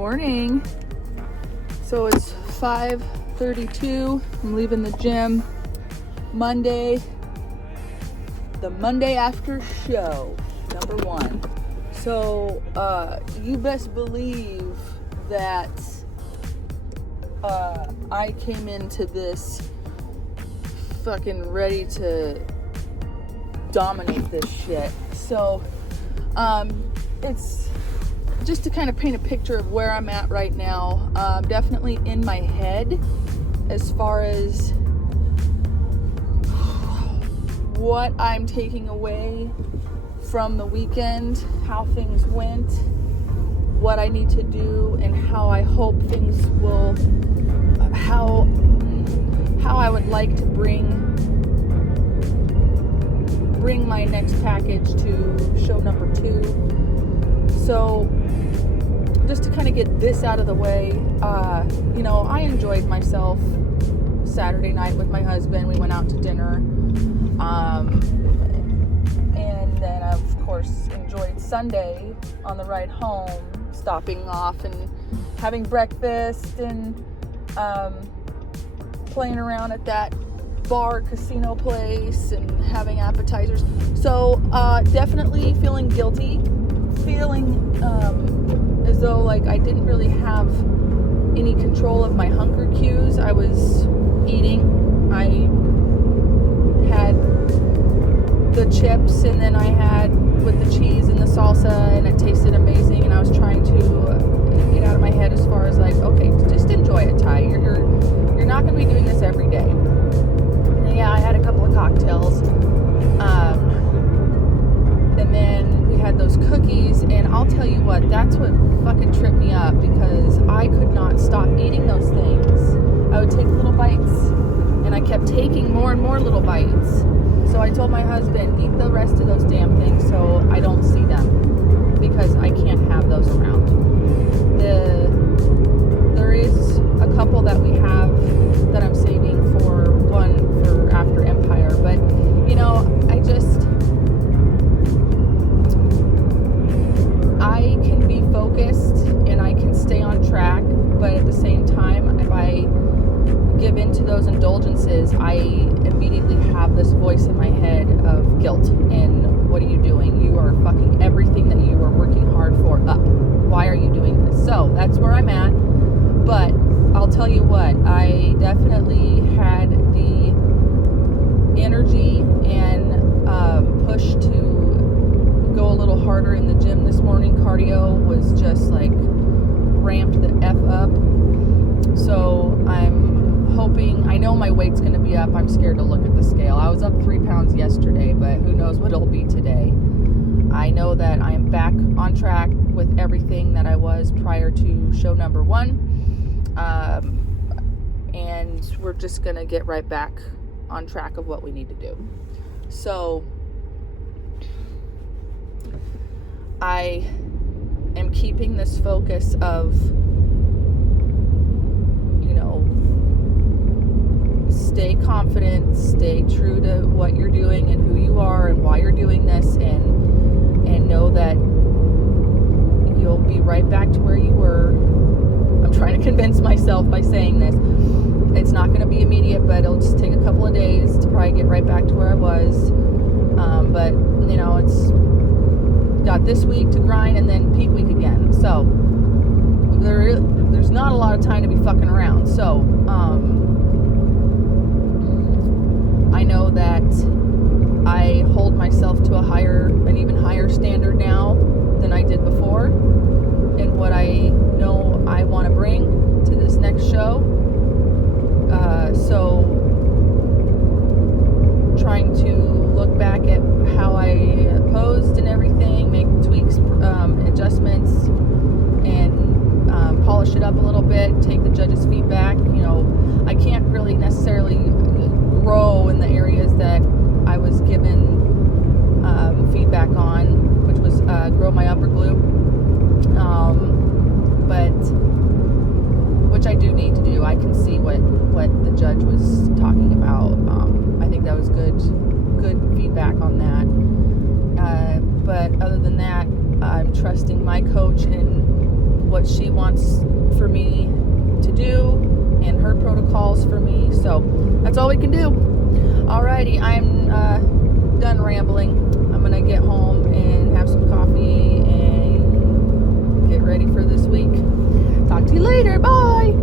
morning. So it's 5:32. I'm leaving the gym. Monday. The Monday after show, number 1. So you best believe that I came into this fucking ready to dominate this shit. So it's just to kind of paint a picture of where I'm at right now. Definitely in my head as far as what I'm taking away from the weekend, how things went, what I need to do, and how I hope things will, how I would like to bring my next package to show number 2. So just to kind of get this out of the way, I enjoyed myself Saturday night with my husband. We went out to dinner, and then of course enjoyed Sunday on the ride home, stopping off and having breakfast and playing around at that bar casino place and having appetizers. So definitely feeling guilty, feeling as though like I didn't really have any control of my hunger cues. I was eating. I had the chips, and then I had with the cheese and the salsa, and it tasted amazing, and I was trying to get out of my head as far as like, okay, just enjoy it, Ty. You're not going to be doing this every day. And yeah, I had a couple of cocktails, and then we had those cookies, and I'll tell you what, that's what fucking tripped me up, because I could not stop eating those things. I would take little bites, and I kept taking more and more little bites. So I told my husband, eat the rest of those damn things so I don't see them, because I can't have those around. There is a couple that we have that I'm saving for, one for after Empire, but I can be focused and I can stay on track, but at the same time, if I give into those indulgences, I immediately have this voice in my head of guilt. And what are you doing? You are fucking everything that you are working hard for up. Why are you doing this? So that's where I'm at. But I'll tell you what, I definitely had the energy and push to go a little harder in the gym this morning. Cardio was just like ramped the F up. So I'm hoping, I know my weight's going to be up. I'm scared to look at the scale. I was up 3 pounds yesterday, but who knows what it'll be today. I know that I am back on track with everything that I was prior to show number 1. And we're just going to get right back on track of what we need to do. So I am keeping this focus of, stay confident, stay true to what you're doing and who you are and why you're doing this, and know that you'll be right back to where you were. I'm trying to convince myself by saying this. It's not going to be immediate, but it'll just take a couple of days to probably get right back to where I was. But it's got this week to grind and then peak week again. So there's not a lot of time to be fucking around. So I know that I hold myself to an even higher standard now than I did before, and what I know I want to bring to this next show. So trying to look back at how I posed and everything, make tweaks, adjustments, and polish it up a little bit, take the judges' feedback. I can't really necessarily grow in the areas that I was given feedback on, which was grow my upper glute, but which I do need to do. I can see what the judge was talking about. I think that was good feedback on that. But other than that, I'm trusting my coach in what she wants for me to do and her protocols for me. So that's all we can do. Alrighty, I'm done rambling. I'm gonna get home and have some coffee and get ready for this week. Talk to you later. Bye.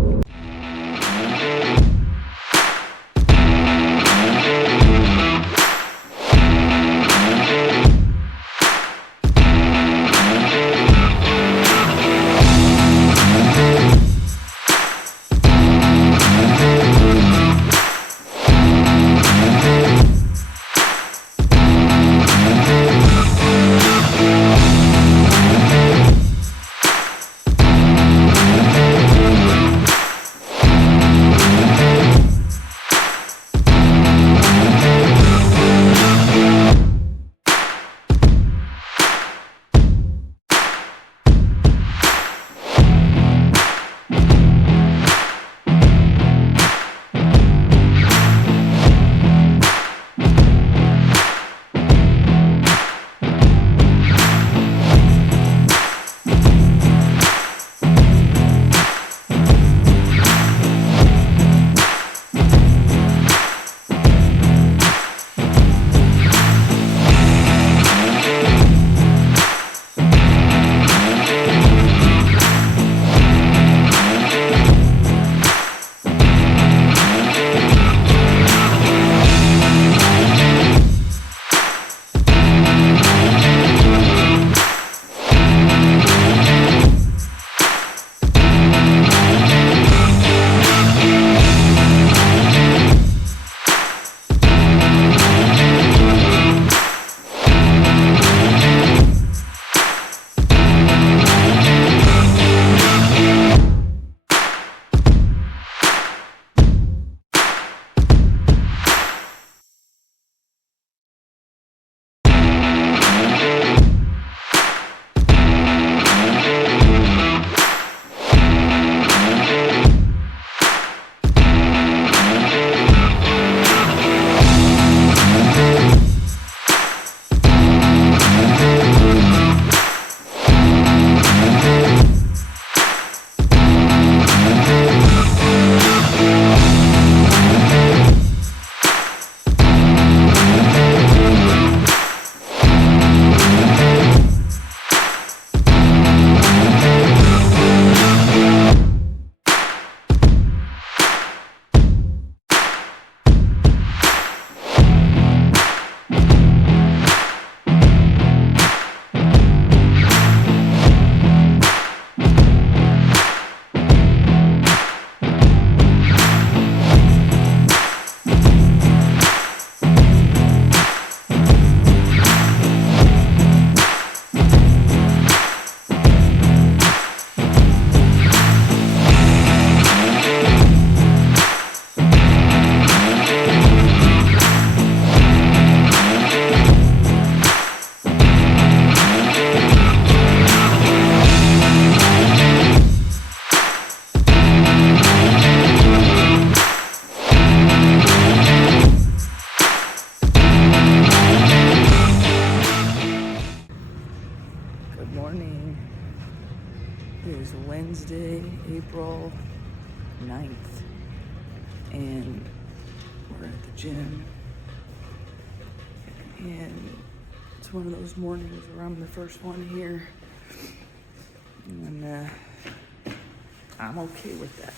is Wednesday, April 9th, and we're at the gym, and it's one of those mornings where I'm the first one here, and I'm okay with that.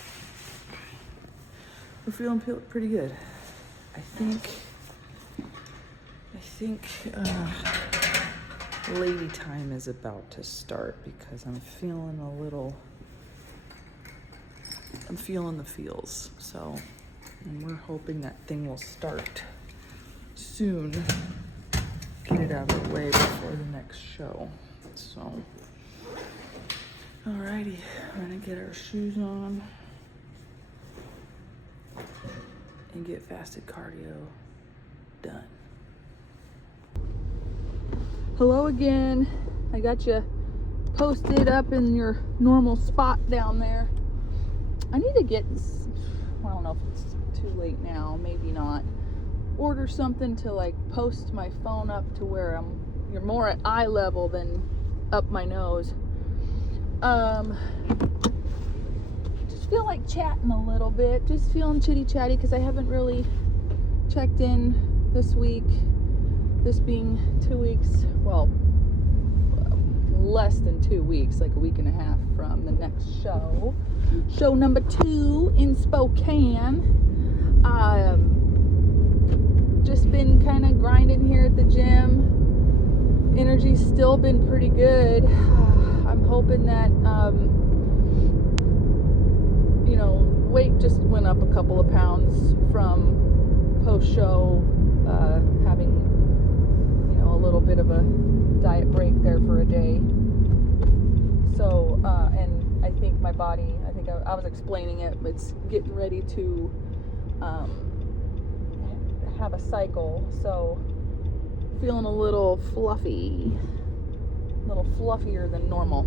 We're feeling pretty good. I think lady time is about to start because I'm feeling the feels. So, and we're hoping that thing will start soon. Get it out of the way before the next show. So, alrighty, we're gonna get our shoes on and get fasted cardio done. Hello again. I got you posted up in your normal spot down there. I need to get, I don't know if it's too late now, maybe not. Order something to like post my phone up to where you're more at eye level than up my nose. Just feel like chatting a little bit. Just feeling chitty chatty because I haven't really checked in this week. This being 2 weeks, well, less than 2 weeks, like a week and a half from the next show. Show number 2 in Spokane. Just been kind of grinding here at the gym. Energy's still been pretty good. I'm hoping that, weight just went up a couple of pounds from post-show, having, a little bit of a diet break there for a day. So, and I think my body, I was explaining it, it's getting ready to have a cycle, so feeling a little fluffy, a little fluffier than normal.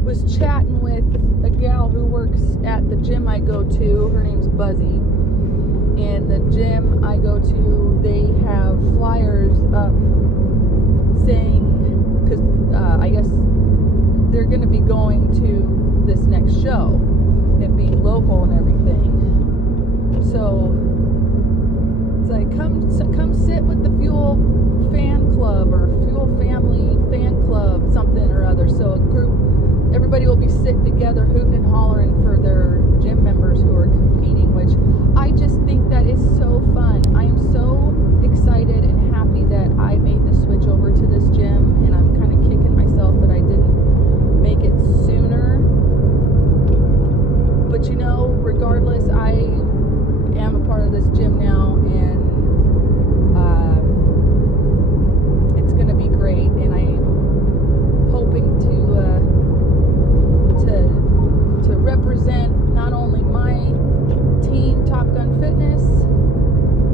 Was chatting with a gal who works at the gym I go to. Her name's Buzzy. And the gym I go to, they have flyers up saying, because I guess they're going to be going to this next show, it being local and everything. So it's like, come sit with the Fuel fan club or Fuel family fan club, something or other. So a group, everybody will be sitting together hooting and hollering for their gym members who are competing, which I just think that is so fun. I am so excited and happy that I made the switch over to this gym, and I'm kind of kicking myself that I didn't make it sooner. But regardless, I am a part of this gym now, and it's going to be great, and I am hoping to represent not only my team, Top Gun Fitness,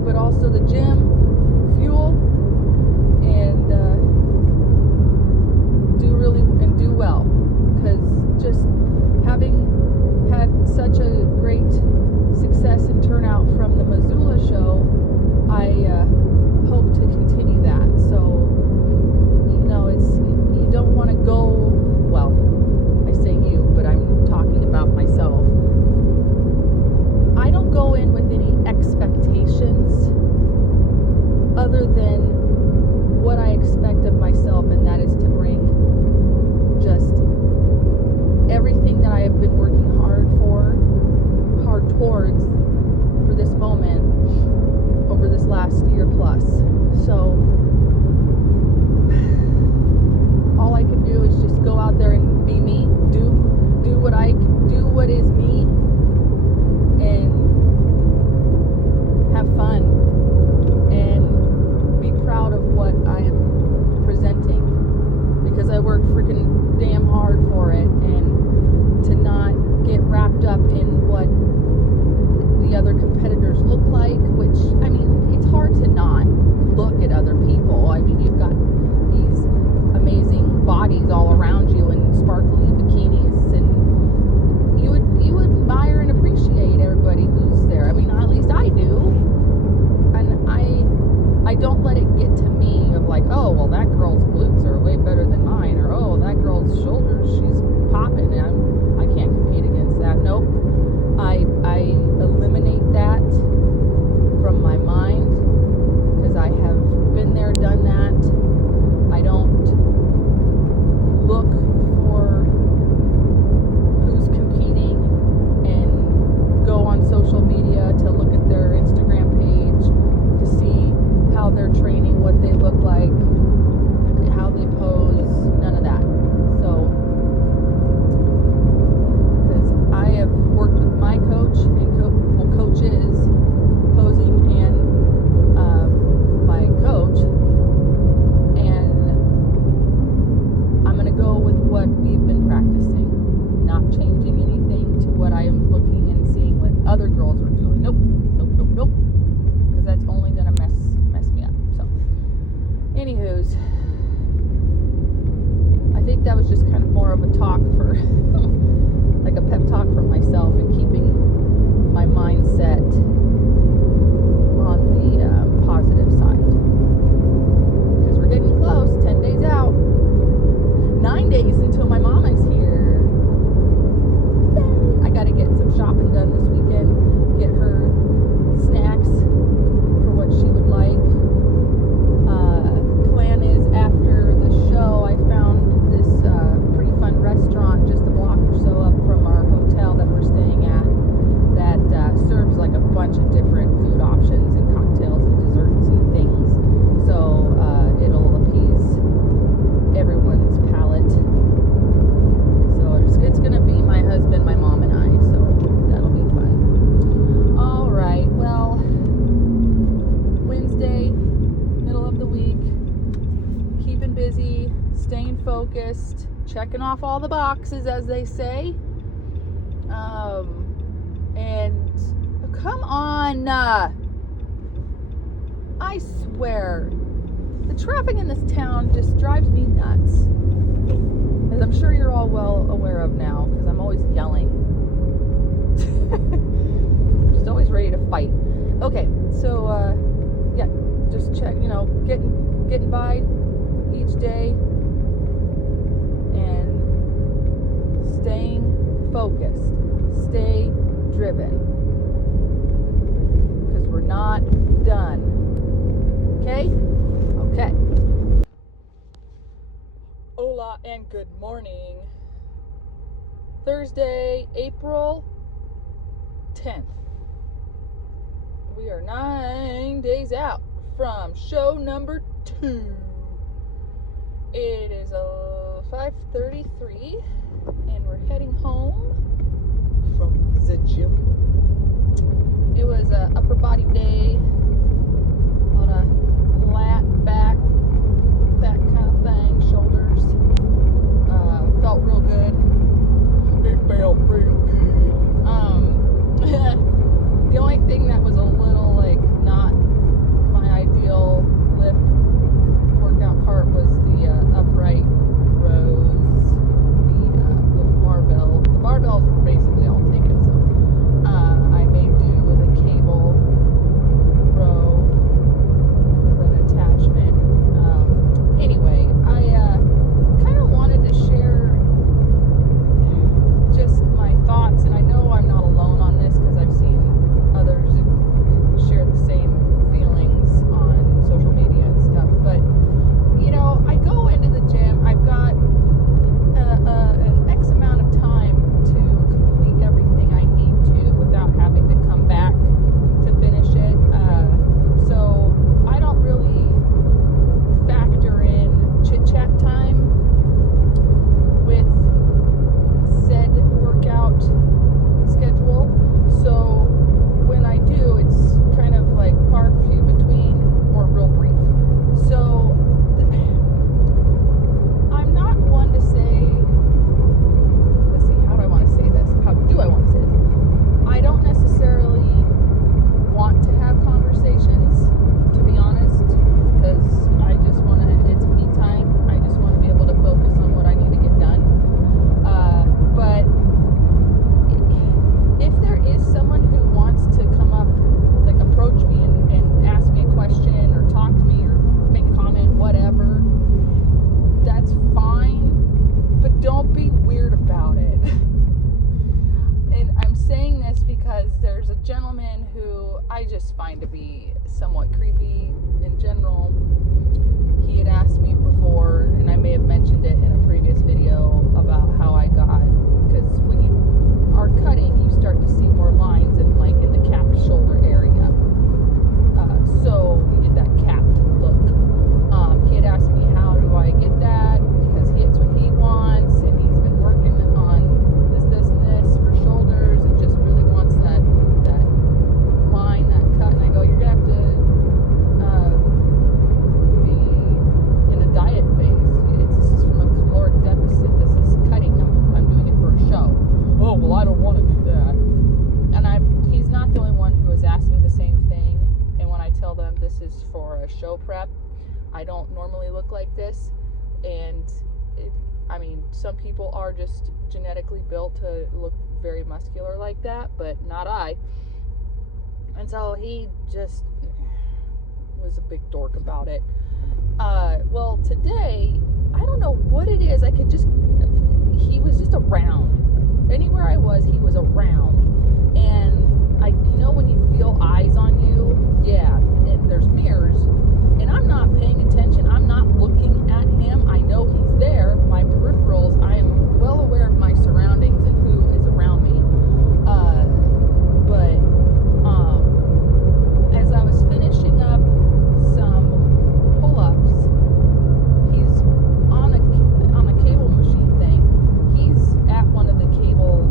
but also the gym, Fuel, and do well, because just having had such a great success and turnout from the Missoula show, I hope to continue that. So you don't want to go, well, I say you, but I'm talking about myself. I don't go in with any expectations other than what I expect of myself, and that is to bring just everything that I have been working hard towards for this moment over this last year plus. So all I can do is just go out there and be me, do what is me, and have fun and be proud of what I am presenting, because I work freaking damn hard for it, and to not get wrapped up in what the other competitors look like, which, it's hard to not look at other people. You've got these amazing bodies all around you in sparkly bikinis, and you admire and appreciate everybody who's there. At least I do. And I don't let it get to me of like, oh, well, that girl's glutes are way better than mine, or oh, that girl's shoulders, she's popping, and I can't compete against that. Nope. I eliminate that from my mind, because I have been there, done that. I don't look for who's competing and go on social media to look at their Instagram page to see how they're training, what they look like, how they pose, none of that. So, because I have worked with my coach and coaches, posing, and my coach, and I'm going to go with what we've been practicing, not changing anything to what I am looking and seeing what other girls are doing. Nope, because that's only going to mess me up. So, anywho's, I think that was just kind of more of a talk for like a pep talk for myself, and keeping my mindset on the positive side, because we're getting close, 10 days out. checking off all the boxes, as they say. And come on, I swear, the traffic in this town just drives me nuts, as I'm sure you're all well aware of now, because I'm always yelling. Just always ready to fight. Okay, so yeah, just check, getting by each day and staying focused, stay driven, because we're not done. Okay? Okay. Hola and good morning. Thursday, April 10th. We are 9 days out from show number 2. It is 5:33 and we're heading home from the gym. It was a upper body day, a lot of lat, back, that kind of thing, shoulders. Felt real good. It felt real good. The only thing that was a little not my ideal lift workout part was the upright rows, the little barbell. The barbells were basically all taken, so I made do with a cable row with an attachment. Anyway, I kind of wanted to share just my thoughts, and I know I'm not alone on this because I've seen others share the same feelings on social media and stuff. But I go into the gym. I've got an X amount of time to complete everything I need to without having to come back to finish it. So I don't really factor in chit-chat time with said workout schedule. So when I do, it's kind of far few between or real brief. So I'm not one to say, let's see, how do I want to say this? How do I want to say this? I don't necessarily want to have conversations, to be honest, because I just want to, it's me time. I just want to be able to focus on what I need to get done. But if there is someone who wants to come up, approach me and ask me a question or talk to me or make a comment, whatever, that's fine, but don't be weird about it. And I'm saying this because there's a gentleman who I just find to be somewhat creepy in general. He had asked me before, and I may have mentioned it in a previous video, about how I got, because when you are cutting, you start to see more lines in the capped shoulder area. So you get that capped look. He had asked me, how do I get that? Because it's what he wants, and he's been working on this, and this for shoulders, and just really wants that line, that cut. And I go, you're gonna have to be in a diet phase. This is from a caloric deficit. This is cutting. I'm doing it for a show. Oh, well, I don't want to do that. And he's not the only one who has asked me the same thing. And when I tell them this is for a show prep, I don't normally look like this. And some people are just genetically built to look very muscular like that, but not I. And so he just was a big dork about it. Well, today, I don't know what it is. He was just around. Anywhere I was, he was around. And when you feel eyes on you, yeah, and there's mirrors, and I'm not paying attention, I'm not looking at him, I know he's there, my peripherals, I am well aware of my surroundings and who is around me, but as I was finishing up some pull-ups, he's on a cable machine thing, he's at one of the cable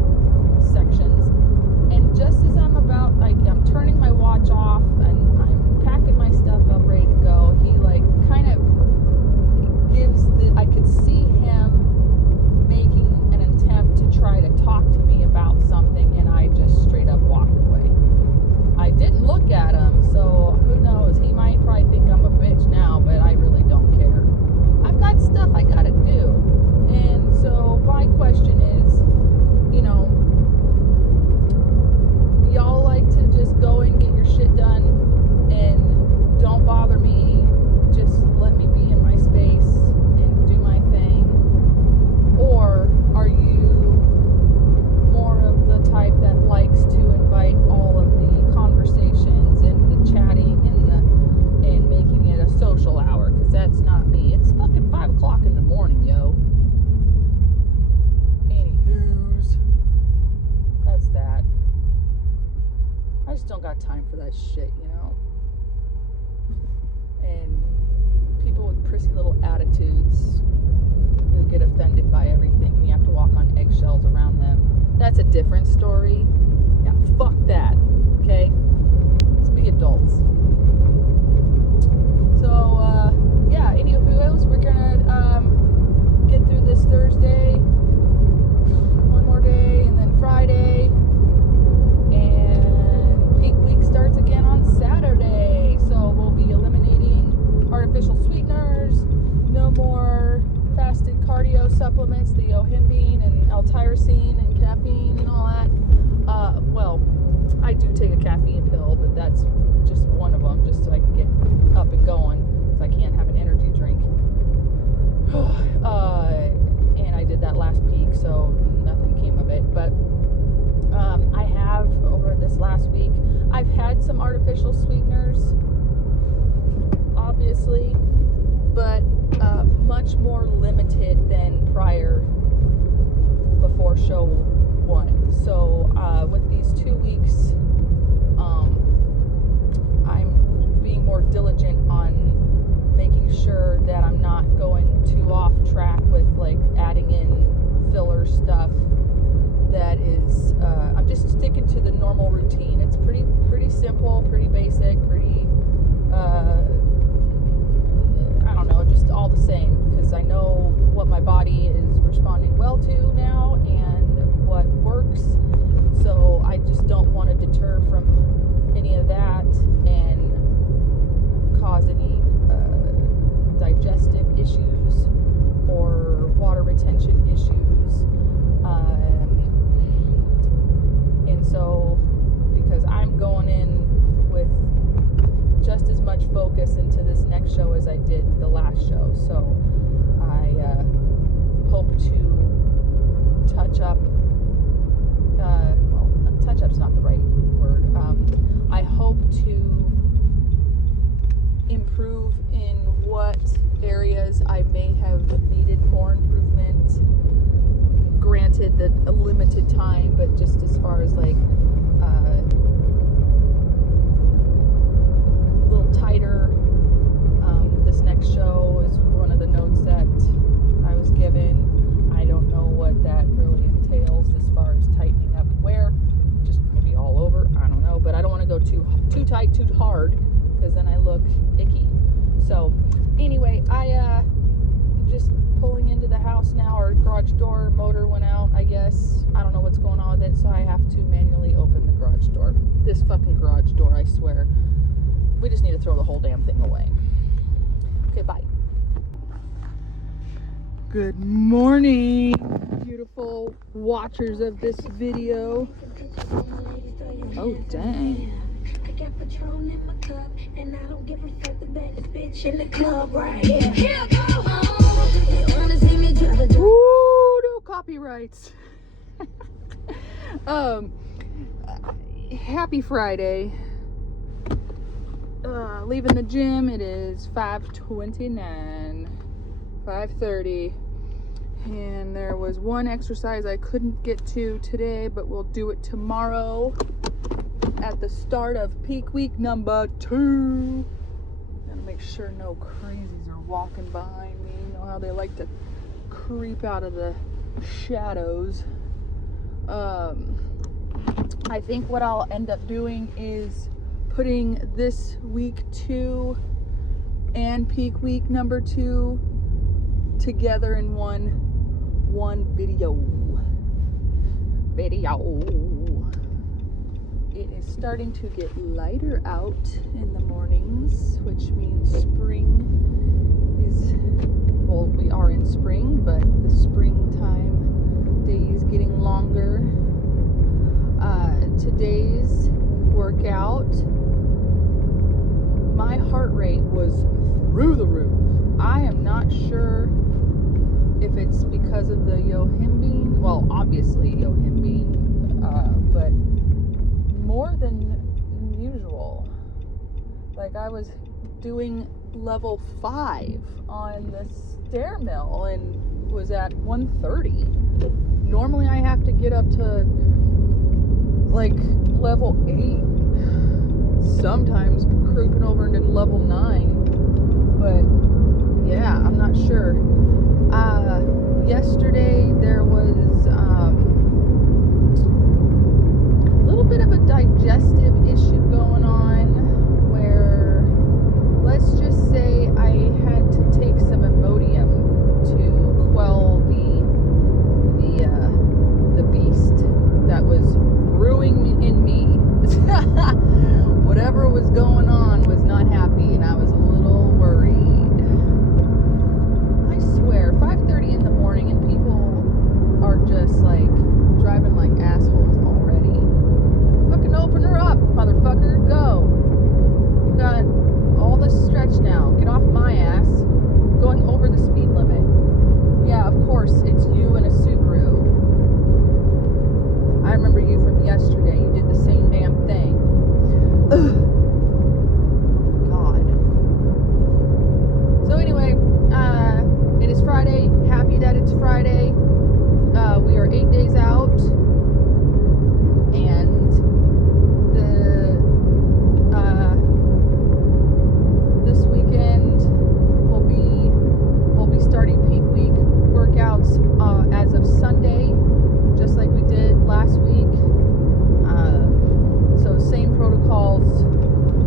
just don't got time for that shit, you know? And people with prissy little attitudes who get offended by everything and you have to walk on eggshells around them. That's a different story. Yeah, fuck that. Okay? Let's be adults. So, yeah, anywho, we're gonna get through this Thursday, one more day, and then Friday, and peak week starts again on Saturday. So we'll be eliminating artificial sweeteners, no more fasted cardio supplements, the yohimbine and L-tyrosine and caffeine and all that. Well, I do take a caffeine pill, but that's just one of them, just so I can get up and going, because I can't have an energy drink. And I did that last peak, so nothing came of it. But I have, over this last week, I've had some artificial sweeteners, obviously, but much more limited than prior, before show 1. So with these 2 weeks, I'm being more diligent on making sure that I'm not going too off track with like adding in filler stuff. That is, I'm just sticking to the normal routine. It's pretty simple, pretty basic, pretty, I don't know, just all the same, because I know what my body is responding well to now and what works. So I just don't want to deter from any of that and cause any digestive issues or water retention issues. And so, because I'm going in with just as much focus into this next show as I did the last show, so I hope to touch up, well, touch up's not the right word, I hope to improve in what areas I may have needed more improvement. Granted that a limited time, but just as far as like a little tighter. This next show is one of the notes that I was given. I don't know what that really entails as far as tightening up where, just maybe all over, I don't know, but I don't want to go too tight, too hard, because then I look icky. So anyway, I just pulling into the house now. Our garage door motor went out, I guess. I don't know what's going on with it, so I have to manually open the garage door. This fucking garage door, I swear. We just need to throw the whole damn thing away. Okay, bye. Good morning, beautiful watchers of this video. Oh, dang. I got Patron in my cup, and I don't give a fuck, the baddest bitch in the club right here. Here go home. You wanna see me drive a Ooh, no copyrights. Happy Friday. Leaving the gym. It is 5:29, 5:30, and there was one exercise I couldn't get to today, but we'll do it tomorrow at the start of peak week number 2. Gotta make sure no crazies are walking behind me. You know how they like to creep out of the shadows. I think what I'll end up doing is putting this week 2 and peak week number 2 together in one video. It is starting to get lighter out in the mornings, which means spring is, well, we are in spring, but the springtime days getting longer. Today's workout, my heart rate was through the roof. I am not sure if it's because of the yohimbine, well, obviously yohimbine, but more than usual. Like, I was doing level 5 on the stair mill and was at 130. Normally I have to get up to like level 8 sometimes creeping over into level 9. But yeah, I'm not sure. Yesterday there was a little bit of a digestive issue going on where, let's just say, I had to take some Imodium to quell the beast that was brewing in me. Whatever was going on was not happy, and I was a little worried. I swear, 5:30 in the morning and people are just like driving like assholes already. Fucking open her up, motherfucker. Go. You got all this stretch now. Get off my ass. Going over the speed limit. Yeah, of course, it's you and a Subaru. I remember you from yesterday. You did the same damn thing. Ugh. God. So anyway, it is Friday. Happy that it's Friday. We are 8 days out, and this weekend we'll be starting peak week workouts as of Sunday, just like we did last week. So same protocols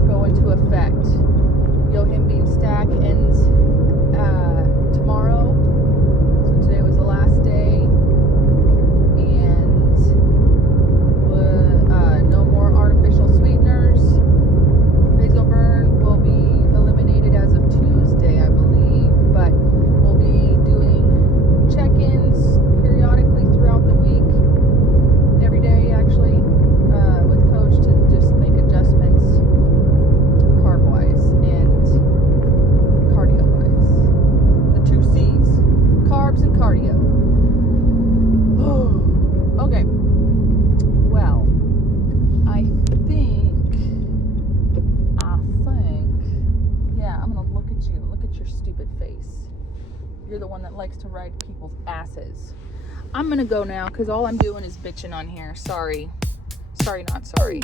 go into effect. Yohim Bean Stack ends tomorrow. So today was the last day, and no more artificial sweeteners. Basal burn will be eliminated as of Tuesday, I believe, but we'll be doing check-ins periodically throughout the week, every day actually, with Coach to just make adjustments carb-wise and cardio-wise. The 2 C's, carbs and cardio. Okay, well, I think, yeah, I'm gonna look at you. Look at your stupid face. You're the one that likes to ride people's asses. I'm gonna go now because all I'm doing is bitching on here. Sorry. Sorry, not sorry.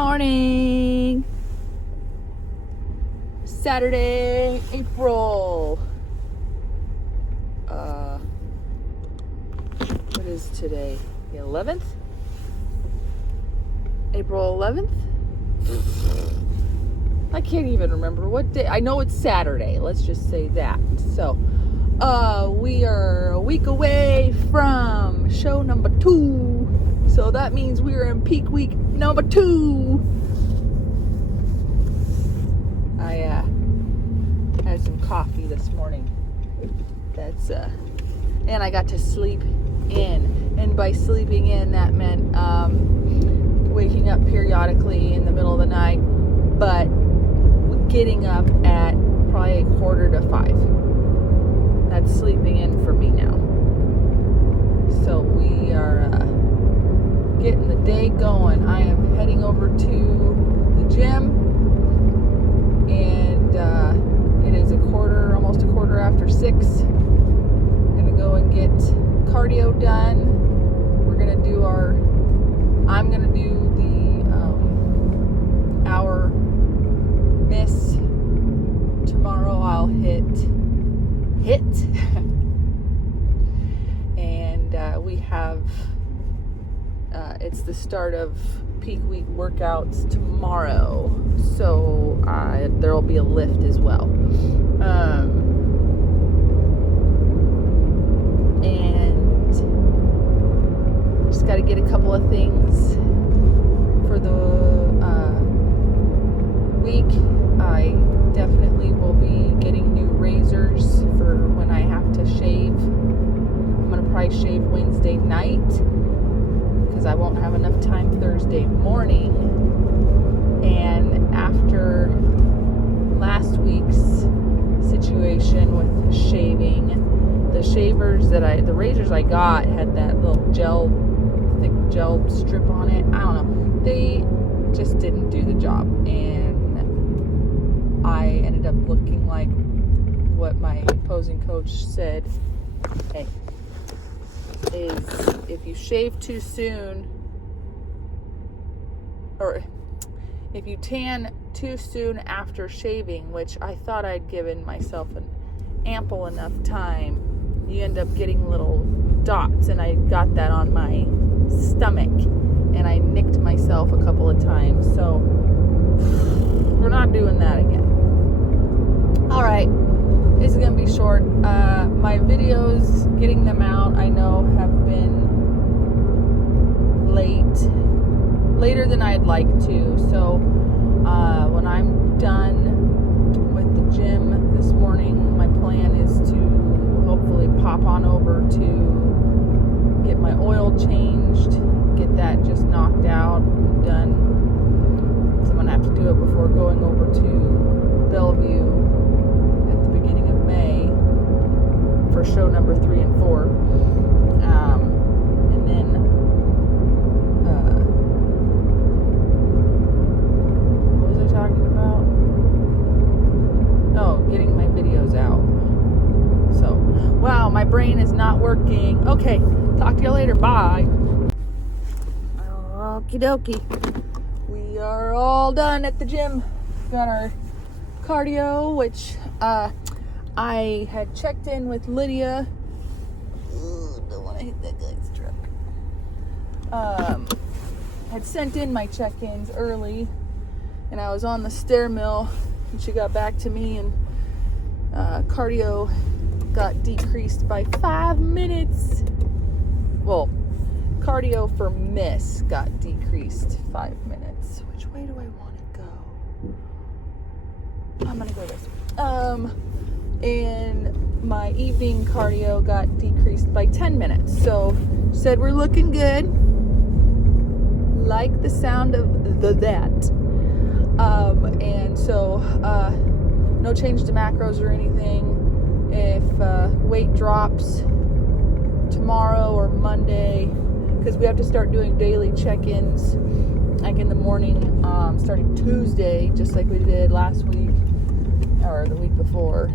Morning. Saturday, April. What is today? The 11th? April 11th? I can't even remember what day. I know it's Saturday. Let's just say that. So, we are a week away from show number 2. So that means we are in peak week number 2. I had some coffee this morning. That's and I got to sleep in. And by sleeping in, that meant waking up periodically in the middle of the night, but getting up at probably 4:45. That's sleeping in for me now. So we are getting the day going. I am hit. And we have, it's the start of peak week workouts tomorrow. So there will be a lift as well. And just got to get a couple of things for the week. I definitely will be getting new razors for when I have to shave. I'm going to probably shave Wednesday night because I won't have enough time Thursday morning. And after last week's situation with shaving, the razors I got had that little thick gel strip on it. I don't know. They just didn't do the job. And I ended up looking like what my opposing coach said. Hey, is if you shave too soon, or if you tan too soon after shaving, which I thought I'd given myself an ample enough time, you end up getting little dots, and I got that on my stomach, and I nicked myself a couple of times, so we're not doing that again. All right, this is gonna be short. My videos, getting them out, I know have been later than I'd like to, so when I'm done with the gym this morning, my plan is to hopefully pop on over to get my oil changed, get that just knocked out and done. So I'm gonna have to do it before going over to Bellevue at the beginning of May for show number 3 and 4. And then what was I talking about? Oh, getting my videos out. So, wow, my brain is not working. Okay, talk to you later. Bye. Okie dokie. We are all done at the gym. Got our cardio, which I had checked in with Lydia. Ooh, don't want to hit that guy's truck. Had sent in my check-ins early, and I was on the stair mill, and she got back to me, and cardio got decreased by 5 minutes. Well, cardio for miss got decreased 5 minutes. Which way do I want to go? I'm gonna go this way. And my evening cardio got decreased by 10 minutes. So said we're looking good. Like the sound of that. And so no change to macros or anything. If weight drops tomorrow or Monday, because we have to start doing daily check-ins like in the morning, starting Tuesday, just like we did last week or the week before.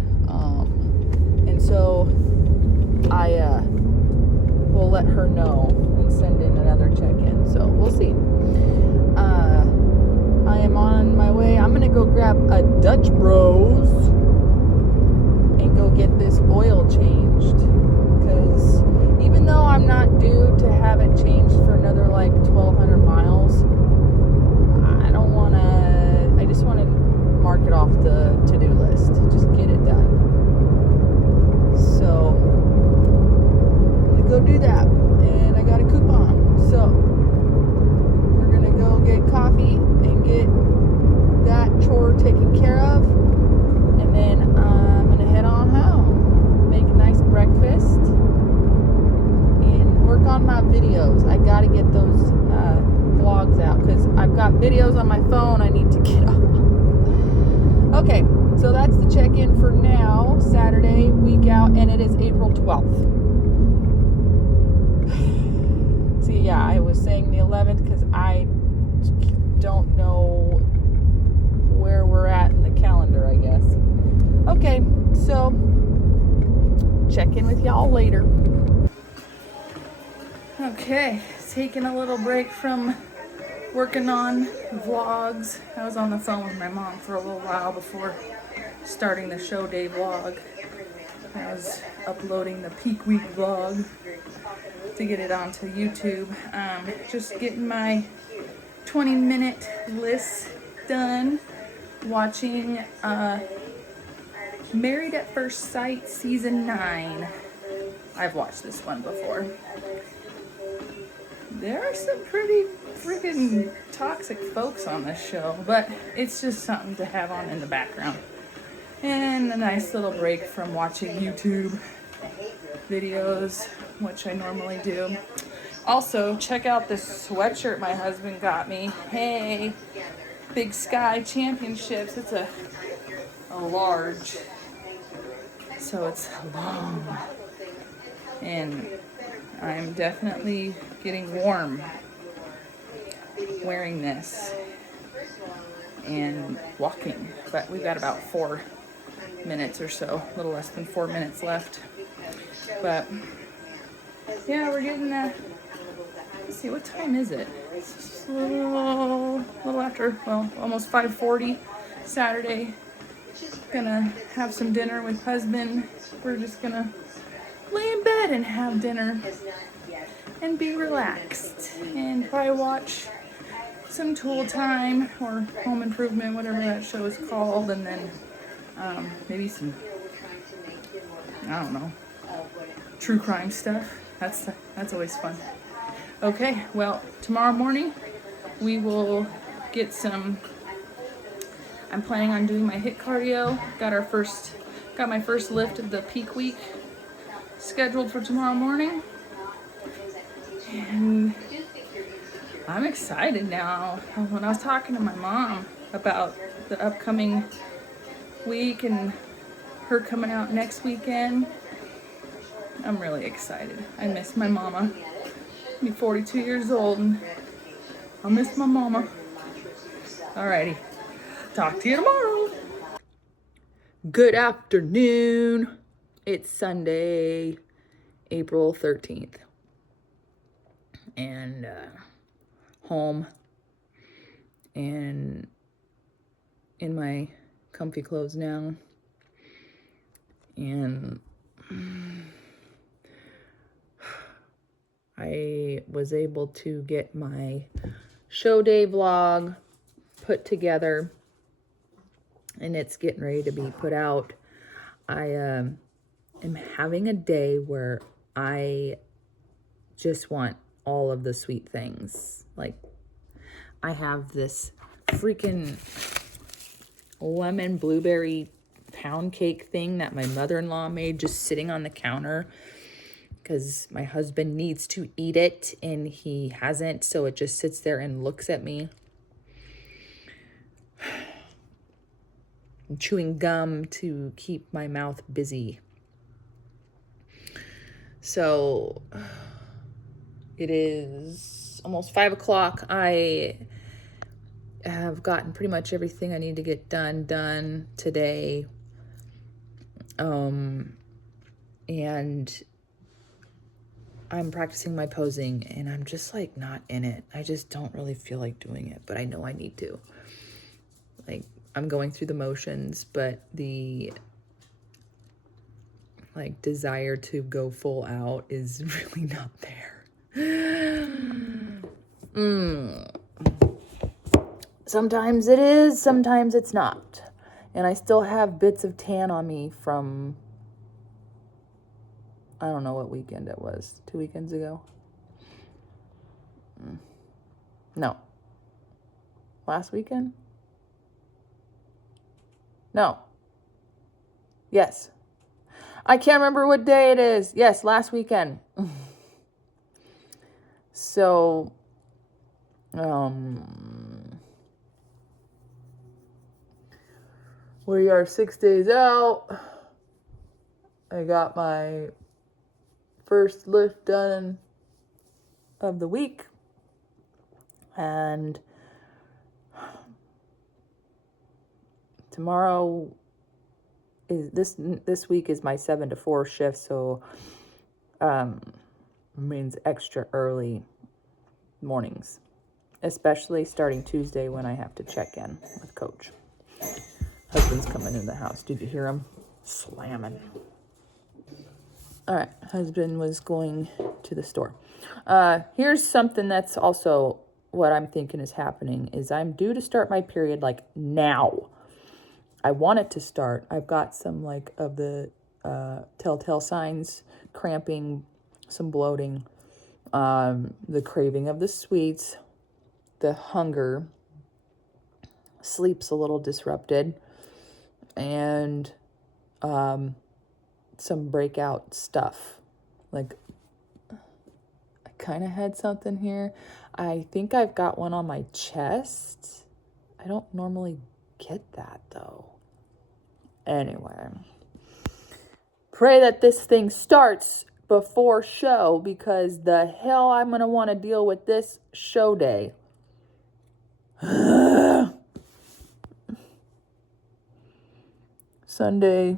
And so I will let her know and send in another check-in. So we'll see. I am on my way. I'm gonna go grab a Dutch Bros and go get this oil changed, because even though I'm not due to have it changed for another like 1,200 miles, I just want to mark it off the to-do list. Just get it done. So I'm gonna go do that, and I got a coupon, so we're gonna go get coffee and get that chore taken care of, and then I'm gonna head on home, make a nice breakfast, and work on my videos. I gotta get those vlogs out, because I've got videos on my phone I need to get up. Okay, so that's the check-in for now. Saturday, week out, and it is April 12th. See, yeah, I was saying the 11th because I don't know where we're at in the calendar, I guess. Okay, so check in with y'all later. Okay, taking a little break from working on vlogs. I was on the phone with my mom for a little while before starting the show day vlog. I was uploading the peak week vlog to get it onto YouTube. Just getting my 20-minute list done. Watching Married at First Sight season 9. I've watched this one before. There are some pretty freaking toxic folks on this show, but it's just something to have on in the background. And a nice little break from watching YouTube videos, which I normally do. Also, check out this sweatshirt my husband got me. Hey, Big Sky Championships. It's a large, so it's long. And I'm definitely getting warm wearing this and walking. But we've got about 4 minutes or so, a little less than 4 minutes left. But yeah, we're getting let's see, what time is it? It's a little after, well, almost 5:40 Saturday. Gonna have some dinner with husband. We're just gonna lay in bed and have dinner and be relaxed and probably watch some Tool Time or Home Improvement, whatever that show is called, and then maybe some, I don't know, true crime stuff. That's always fun. Okay, well, tomorrow morning we will get some, I'm planning on doing my HIIT cardio. Got my first lift of the peak week scheduled for tomorrow morning. And I'm excited now. When I was talking to my mom about the upcoming week and her coming out next weekend, I'm really excited. I miss my mama. I'm 42 years old and I miss my mama. Alrighty. Talk to you tomorrow. Good afternoon. It's Sunday, April 13th. And home and in my comfy clothes now. And I was able to get my show day vlog put together, and it's getting ready to be put out. I am having a day where I just want all of the sweet things. Like, I have this freaking lemon blueberry pound cake thing that my mother-in-law made just sitting on the counter because my husband needs to eat it and he hasn't, so it just sits there and looks at me. I'm chewing gum to keep my mouth busy. So it is almost 5 o'clock. I have gotten pretty much everything I need to get done today. And I'm practicing my posing and I'm just like not in it. I just don't really feel like doing it, but I know I need to. Like, I'm going through the motions, but the like desire to go full out is really not there. Sometimes it is, sometimes it's not. And I still have bits of tan on me from, I don't know what weekend it was. 2 weekends ago? No. Last weekend? No. Yes. I can't remember what day it is. Yes, last weekend. So, we are 6 days out. I got my first lift done of the week. And tomorrow is this week is my 7 to 4 shift, so means extra early mornings, especially starting Tuesday when I have to check in with Coach. Husband's coming in the house. Did you hear him slamming? All right, husband was going to the store. Here's something that's also what I'm thinking is happening is I'm due to start my period like now. I want it to start. I've got some like of the telltale signs, cramping, some bloating, the craving of the sweets, the hunger, sleep's a little disrupted, and some breakout stuff. Like, I kind of had something here. I think I've got one on my chest. I don't normally get that though. Anyway, pray that this thing starts before show, because the hell I'm going to want to deal with this show day. Sunday,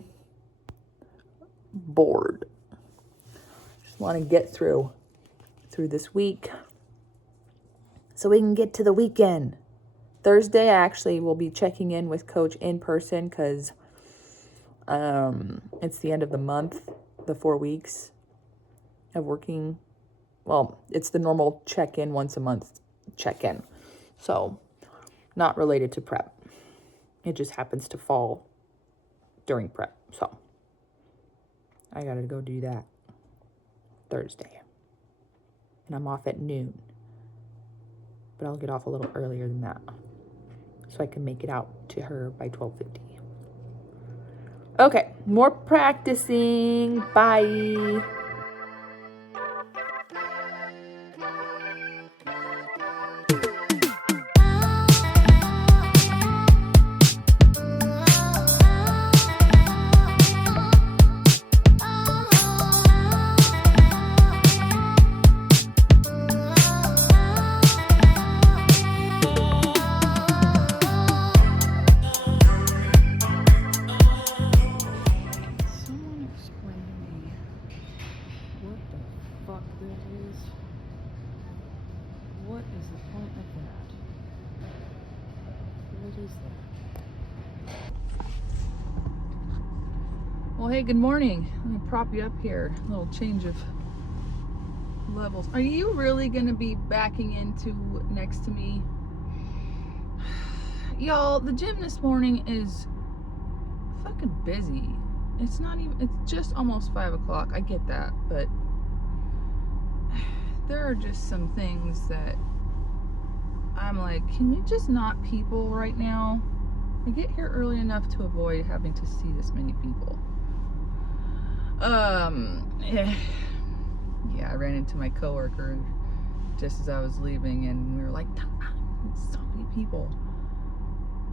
bored. Just want to get through this week so we can get to the weekend. Thursday, I actually will be checking in with Coach in person because it's the end of the month, the 4 weeks of working. Well, it's the normal check-in once a month check-in. So, not related to prep. It just happens to fall during prep. So, I gotta go do that Thursday. And I'm off at noon. But I'll get off a little earlier than that, so I can make it out to her by 12:50. Okay, more practicing. Bye. Well, hey, good morning. Let me prop you up here. A little change of levels. Are you really going to be backing into next to me? Y'all, the gym this morning is fucking busy. It's not even, it's just almost 5 o'clock. I get that, but there are just some things that I'm like, can we just not people right now? I get here early enough to avoid having to see this many people. Yeah, I ran into my coworker just as I was leaving, and we were like, so many people.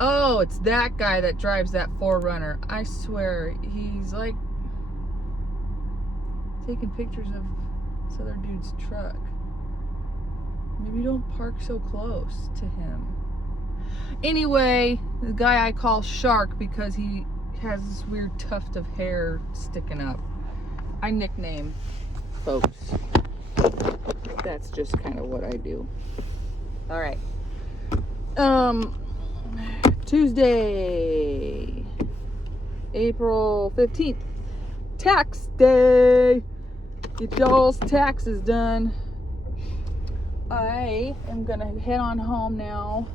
Oh, it's that guy that drives that 4Runner. I swear, he's like taking pictures of this other dude's truck. Maybe don't park so close to him. Anyway, the guy I call Shark because he has this weird tuft of hair sticking up. I nickname folks. That's just kind of what I do. All right. Tuesday, April 15th, tax day. Get y'all's taxes done. I am gonna head on home now.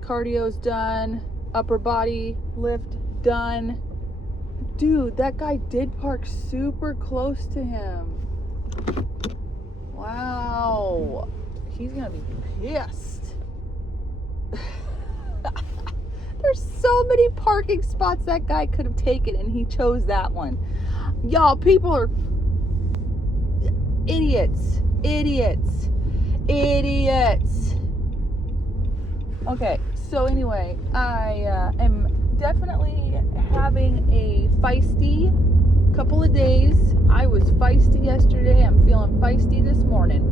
Cardio's done. Upper body lift done. Dude, that guy did park super close to him. Wow. He's gonna be pissed. There's so many parking spots that guy could have taken, and he chose that one. Y'all, people are idiots. Idiots. Idiots. Okay, so anyway, I am definitely having a feisty couple of days. I was feisty yesterday. I'm feeling feisty this morning.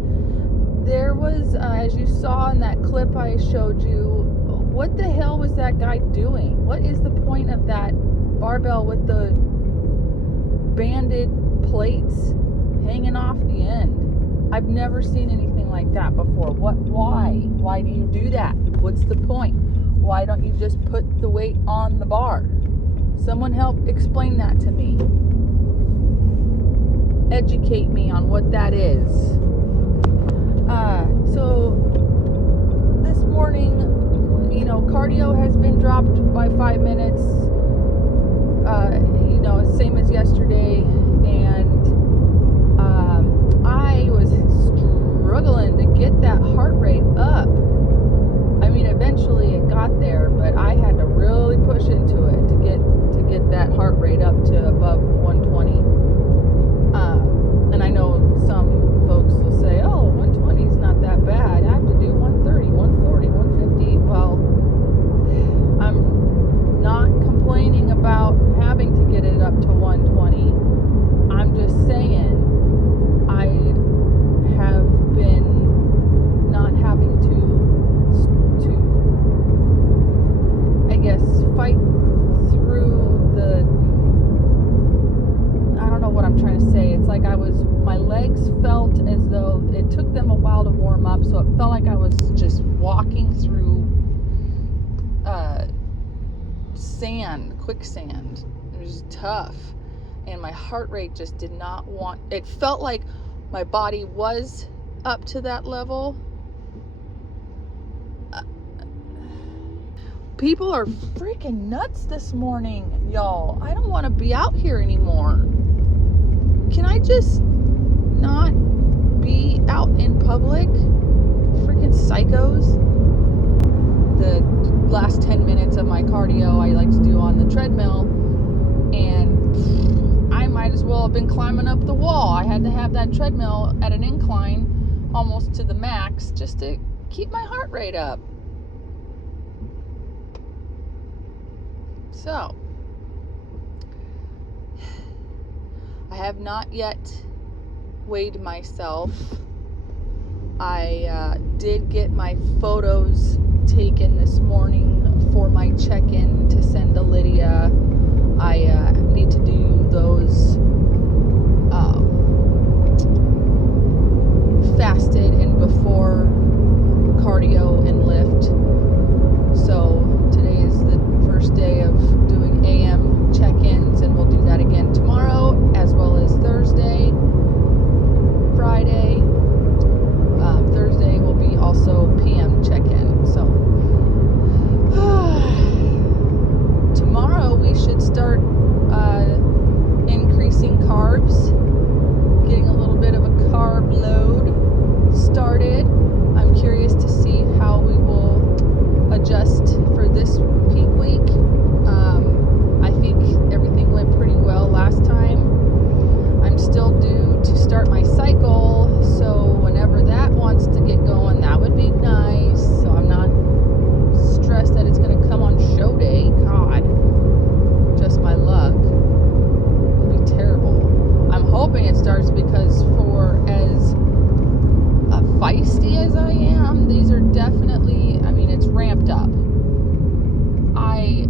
There was, as you saw in that clip I showed you, what the hell was that guy doing? What is the point of that barbell with the banded plates hanging off the end? I've never seen anything like that before. Why do you do that? What's the point? Why don't you just put the weight on the bar? Someone help explain that to me. educate me on what that is. So this morning, you know, cardio has been dropped by 5 minutes, you know, same as yesterday, and I was struggling to get that heart rate up. I mean, eventually it got there, but I had to really push into it to get that heart rate up to above 120. And I know some folks will say, oh, 120 is not that bad. I have to do 130, 140, 150. Well, I'm not complaining about having to get it up to 120. I'm just saying I have been not having to I guess fight through the, I don't know what I'm trying to say. It's like my legs felt as though it took them a while to warm up, so it felt like I was just walking through quicksand. It was tough, and my heart rate just did not want, it felt like my body was up to that level. People are freaking nuts this morning, y'all. I don't want to be out here anymore. Can I just not be out in public? Freaking psychos. The last 10 minutes of my cardio I like to do on the treadmill, and I might as well have been climbing up the wall. I had to have that treadmill at an incline almost to the max just to keep my heart rate up. So, I have not yet weighed myself. I did get my photos taken this morning for my check-in to send to Lydia. I need to do those fasted and before cardio and lift. So today is the first day of doing AM check-ins, and we'll do that again tomorrow as well as Thursday, Friday. Thursday will be also PM check-in. So tomorrow we should start increasing carbs, getting a little bit of a carb load started. I'm curious to see how we will adjust for this peak week. I think everything went pretty well last time. I'm still due to start my cycle, so whenever that wants to get going, that would be nice. So I'm not stressed that it's going to come on show day. God, just my luck. It'd be terrible. I'm hoping it starts, because for as feisty as I am, these are definitely, I mean, it's ramped up. I,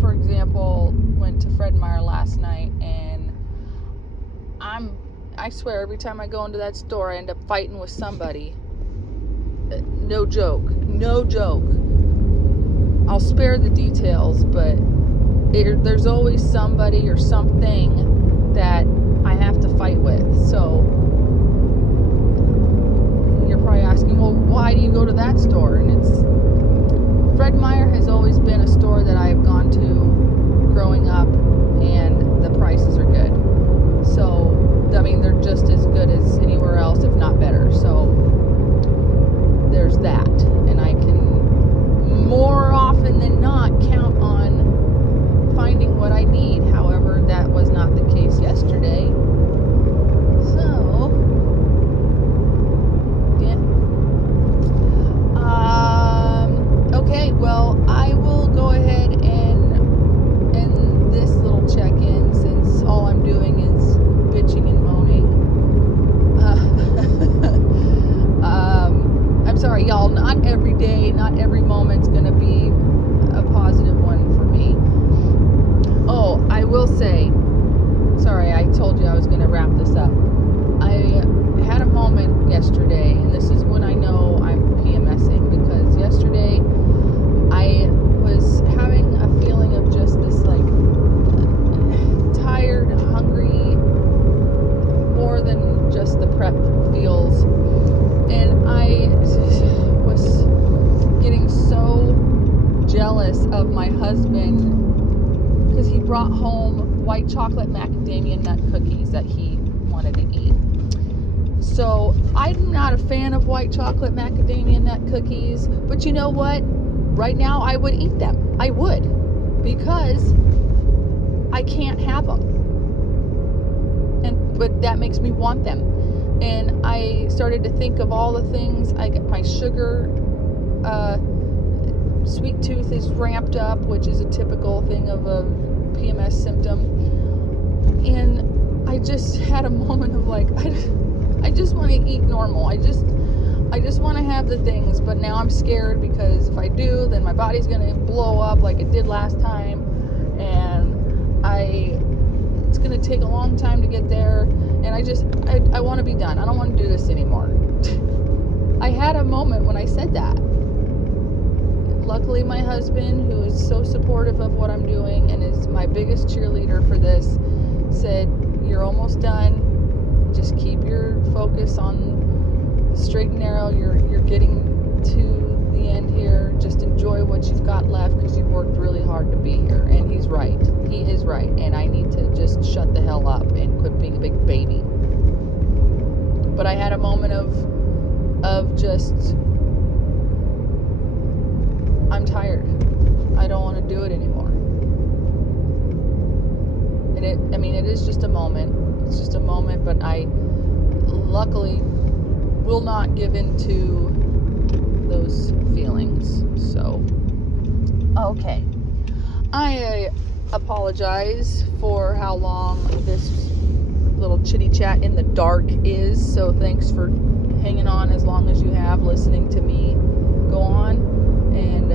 for example, went to Fred Meyer last night, and I swear every time I go into that store I end up fighting with somebody. No joke. I'll spare the details, but there's always somebody or something that I have to fight with. So you're probably asking, well, why do you go to that store? And it's, Fred Meyer has always been a store that I've gone to growing up, and the prices are good. So, I mean, they're just as good as anywhere else, if not better. So there's that, and I can more often than not count on finding what I need. However, that was not the case yesterday. So yeah. Okay, well, I will go ahead and end this little check-in, since all I'm doing is bitching and moaning. I'm sorry, y'all, not every day, not every moment's gonna be a positive one for me. Oh, I will say, sorry, I told you I was gonna wrap this up. I had a moment yesterday, and this is when I know I'm PMSing, because yesterday I was having a feeling of just this, like, tired, hungry husband, because he brought home white chocolate macadamia nut cookies that he wanted to eat. So I'm not a fan of white chocolate macadamia nut cookies, but you know what? Right now I would eat them. I would, because I can't have them. But that makes me want them. And I started to think of all the things. I get my sugar, sweet tooth is ramped up, which is a typical thing of a PMS symptom. And I just had a moment of like, I just want to eat normal. I just want to have the things, but now I'm scared, because if I do, then my body's going to blow up like it did last time. And it's going to take a long time to get there. And I want to be done. I don't want to do this anymore. I had a moment when I said that. Luckily, my husband, who is so supportive of what I'm doing and is my biggest cheerleader for this, said, "You're almost done. Just keep your focus on the straight and narrow. You're getting to the end here. Just enjoy what you've got left, because you've worked really hard to be here." And he's right. He is right. And I need to just shut the hell up and quit being a big baby. But I had a moment of just, I'm tired. I don't want to do it anymore. And it is just a moment. It's just a moment, but I luckily will not give in to those feelings. So, okay. I apologize for how long this little chitty chat in the dark is. So thanks for hanging on as long as you have, listening to me go on. And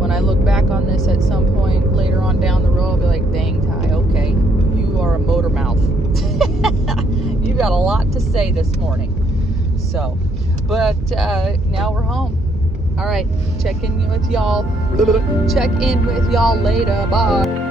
when I look back on this at some point later on down the road, I'll be like, dang, Ty, okay, you are a motor mouth. You got a lot to say this morning. So, but now we're home. All right, check in with y'all. Check in with y'all later. Bye.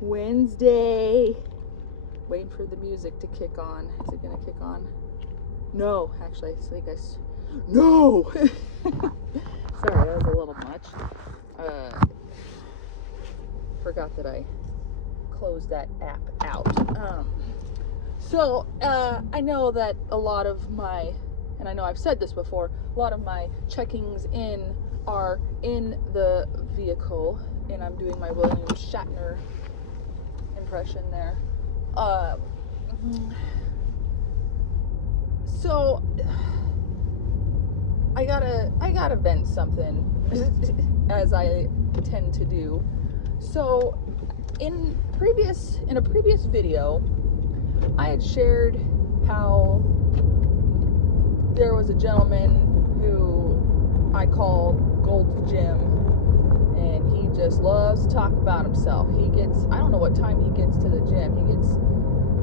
Wednesday. Waiting for the music to kick on. Is it gonna kick on? No, actually, I think no. Sorry, that was a little much. Forgot that I closed that app out. So I know that a lot of my, and I know I've said this before, a lot of my checkings in are in the vehicle, and I'm doing my William Shatner impression there. So I gotta vent something as I tend to do. So in a previous video, I had shared how there was a gentleman who I call Gold's Gym, and he just loves to talk about himself. I don't know what time he gets to the gym. He gets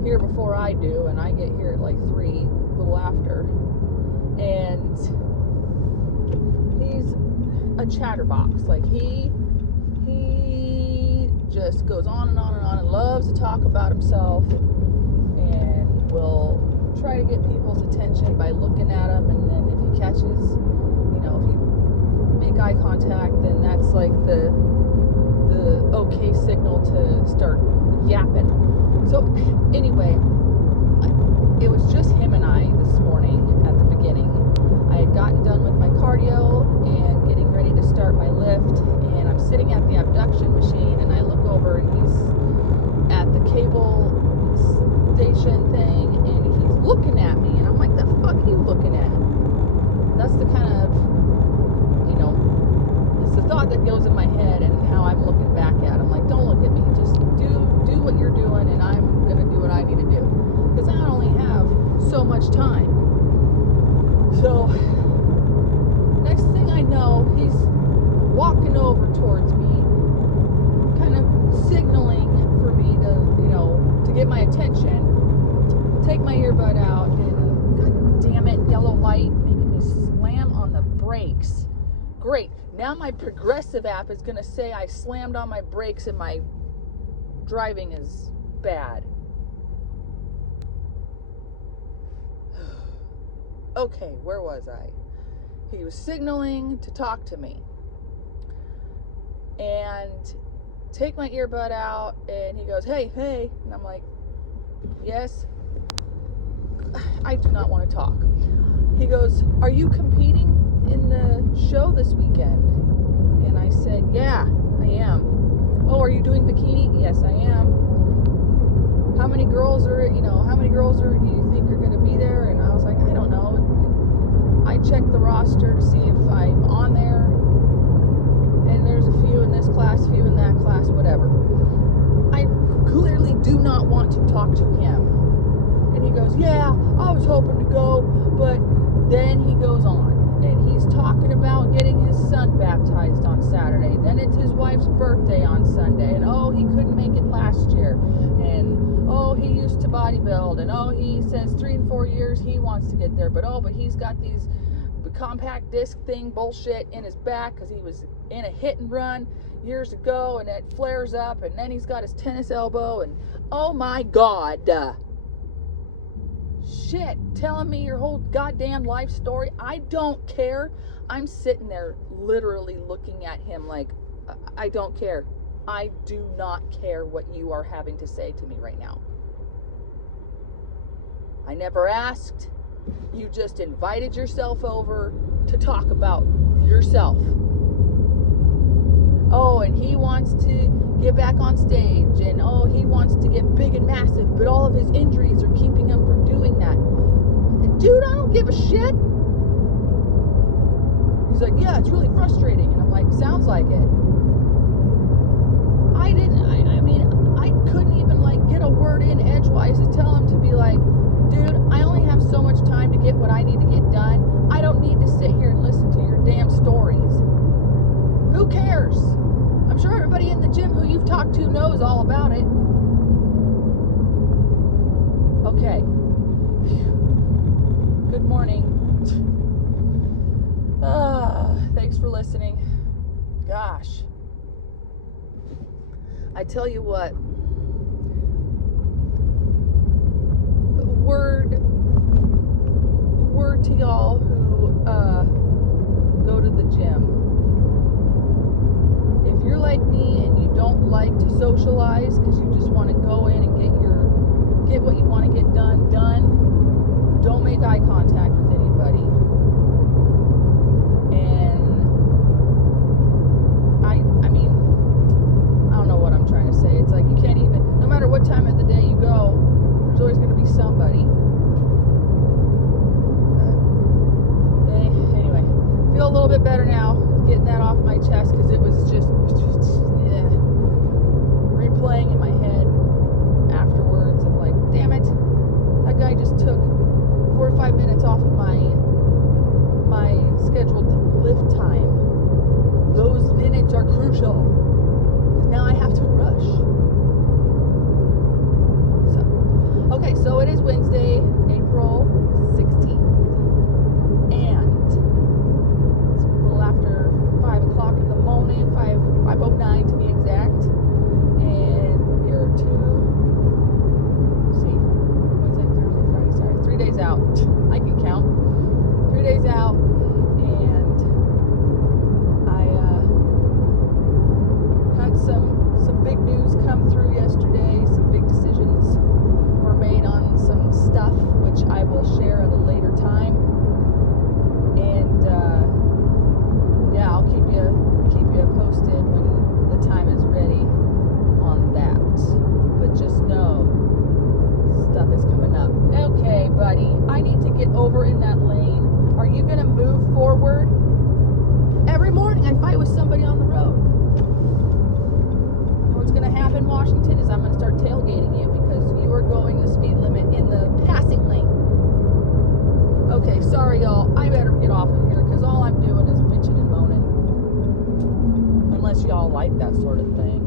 here before I do, and I get here at like 3, a little after. And he's a chatterbox. Like he just goes on and on and on and loves to talk about himself, and will try to get people's attention by looking at them, and then if he catches, you know, if you make eye contact, then that's like the okay signal to start yapping. So anyway, it was just him and I this morning at the beginning. I had gotten done with my cardio and getting ready to start my lift, and I'm sitting at the abduction machine, and I look over and he's at the cable station thing, and he's looking at me, and I'm like, the fuck are you looking at? That's the kind of, you know, it's the thought that goes in my head and how I'm looking back at him. Like, don't look at me, just do what you're doing, and I'm gonna do what I need to do, because I only have so much time. So next thing I know, he's walking over towards me, kind of signaling for me to, you know, to get my attention. Take my earbud out, and god damn it, yellow light making me slam on the brakes. Great. Now my Progressive app is going to say I slammed on my brakes and my driving is bad. Okay, where was I? He was signaling to talk to me. And take my earbud out, and he goes, hey, and I'm like, yes. I do not want to talk. He goes, are you competing in the show this weekend? And I said, yeah, I am. Oh, are you doing bikini? Yes, I am. How many girls do you think are going to be there? And I was like, I don't know. I checked the roster to see if I'm on there, and there's a few in this class, few in that class, whatever. I clearly do not want to talk to him. And he goes, yeah, I was hoping to go, but then he goes on, and he's talking about getting his son baptized on Saturday. Then it's his wife's birthday on Sunday, and oh, he couldn't make it last year, and oh, he used to bodybuild, and oh, he says 3 and 4 years he wants to get there, but he's got these compact disc thing bullshit in his back because he was in a hit and run years ago, and it flares up, and then he's got his tennis elbow, and oh my god, shit, telling me your whole goddamn life story. I don't care. I'm sitting there literally looking at him like, I don't care. I do not care what you are having to say to me right now. I never asked. You just invited yourself over to talk about yourself. Oh, and he wants to get back on stage, and oh, he wants to get big and massive, but all of his injuries are keeping him from doing that. Dude, I don't give a shit. He's like, yeah, it's really frustrating. And I'm like, sounds like it. I couldn't even like get a word in edgewise to tell him to be like, dude, I only have so much time to get what I need to get done. I don't need to sit here and listen to your damn stories. Who cares? I'm sure everybody in the gym who you've talked to knows all about it. Okay. Good morning. Thanks for listening. Gosh. I tell you what. Word to y'all who go to the gym. If you're like me and you don't like to socialize because you just want to go in and get what you want to get done, don't make eye contact with anybody. And I mean, I don't know what I'm trying to say. It's like you can't even, no matter what time of the day you go, there's always going to be somebody. Anyway, feel a little bit better now, getting that off my chest, because it was just replaying in my head afterwards of like, damn it, that guy just took 4 to 5 minutes off of my scheduled lift time. Those minutes are crucial, because now I have to rush. Okay, so it is Wednesday, April 16th, and it's a little after 5 o'clock in the morning, 5:09 to be exact, and we are Wednesday, Thursday, Friday, 3 days buddy. I need to get over in that lane. Are you going to move forward? Every morning I fight with somebody on the road. And what's going to happen, Washington, is I'm going to start tailgating you because you are going the speed limit in the passing lane. Okay, sorry y'all. I better get off of here because all I'm doing is bitching and moaning. Unless y'all like that sort of thing.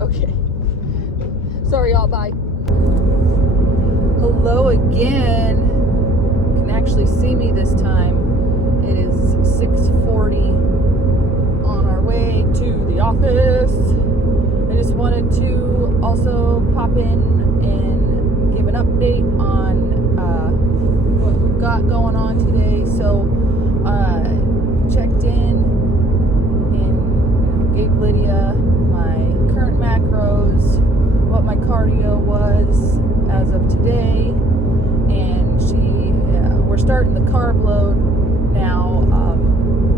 Okay. Sorry y'all, bye. Hello again. You can actually see me this time. It is 6:40 on our way to the office. I just wanted to also pop in and give an update on what we've got going on today. So, checked in and gave Lydia my current macros, what my cardio was as of today, and we're starting the carb load now.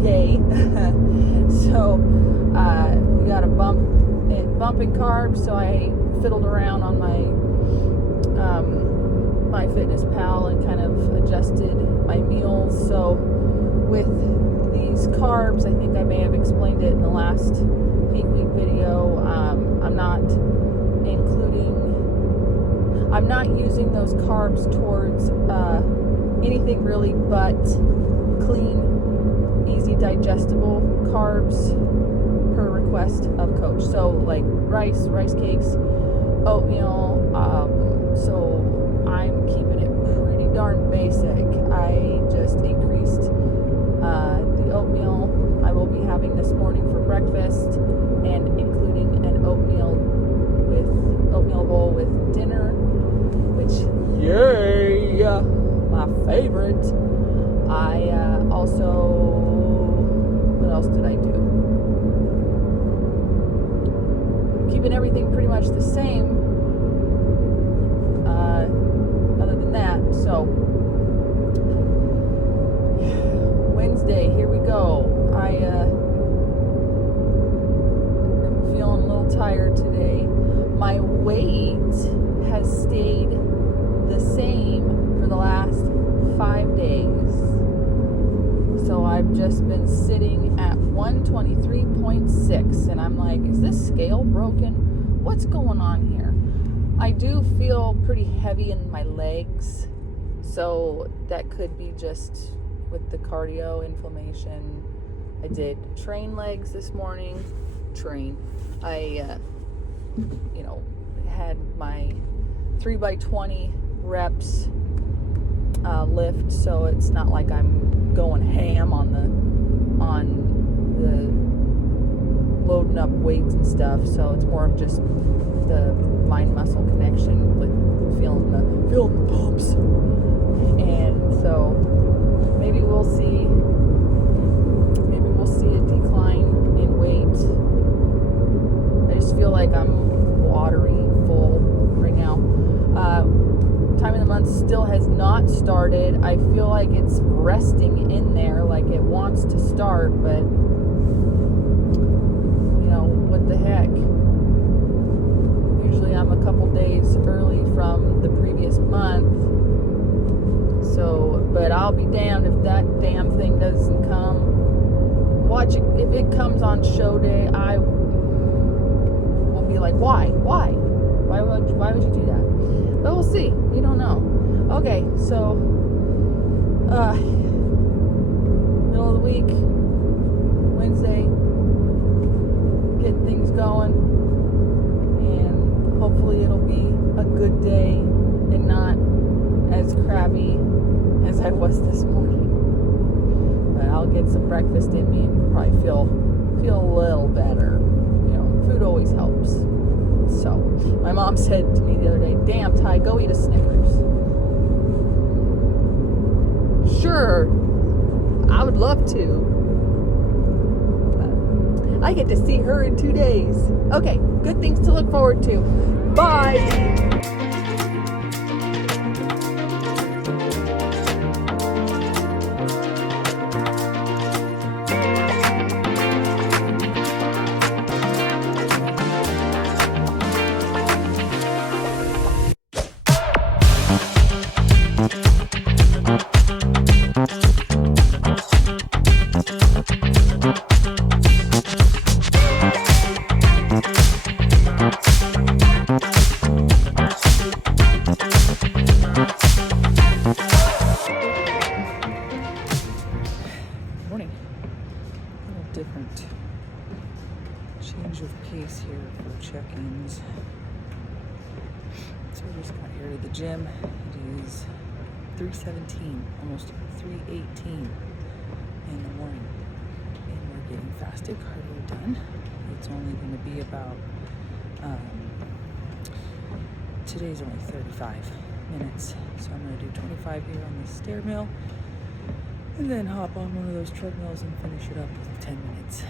Yay! So we got a bumping carbs. So I fiddled around on my MyFitnessPal and kind of adjusted my meals. So with these carbs, I think I may have explained it in the last peak week video. I'm not using those carbs towards anything really but clean, easy digestible carbs per request of coach. So like rice cakes, oatmeal. So I'm keeping it pretty darn basic. I just increased the oatmeal I will be having this morning for breakfast, and including an oatmeal bowl with dinner, which, yay, my favorite. I what else did I do? Keeping everything pretty much the same, other than that. So Wednesday, here we go. I am feeling a little tired today. My weight has stayed the same for the last 5 days. So I've just been sitting at 123.6, and I'm like, is this scale broken? What's going on here? I do feel pretty heavy in my legs, so that could be just with the cardio inflammation. I did train legs this morning. I had my 3x20 reps lift, so it's not like I'm going ham on the loading up weights and stuff. So it's more of just the mind muscle connection with feeling the pumps. And so maybe we'll see a decline in weight. I just feel like I'm watery full right now. Time of the month still has not started. I feel like it's resting in there, like it wants to start, but what the heck? Usually I'm a couple days early from the previous month. So, but I'll be damned if that damn thing doesn't come. Watch it. If it comes on show day, I will be like, why would you do that? But we'll see. You don't know. Okay, so middle of the week, Wednesday, get things going, and hopefully it'll be a good day and not as crabby as I was this morning. But I'll get some breakfast in me and probably feel a little better. Food always helps. So my mom said to me the other day, damn, Ty, go eat a Snickers. Sure, I would love to, but I get to see her in 2 days. Okay, good things to look forward to. Bye. Change of pace here for check-ins. So we just got here to the gym. It is 3:17, almost 3:18 in the morning. And we're getting fasted cardio done. It's only going to be about, today's only 35 minutes. So I'm going to do 25 here on the stair mill. And then hop on one of those treadmills and finish it up with 10 minutes.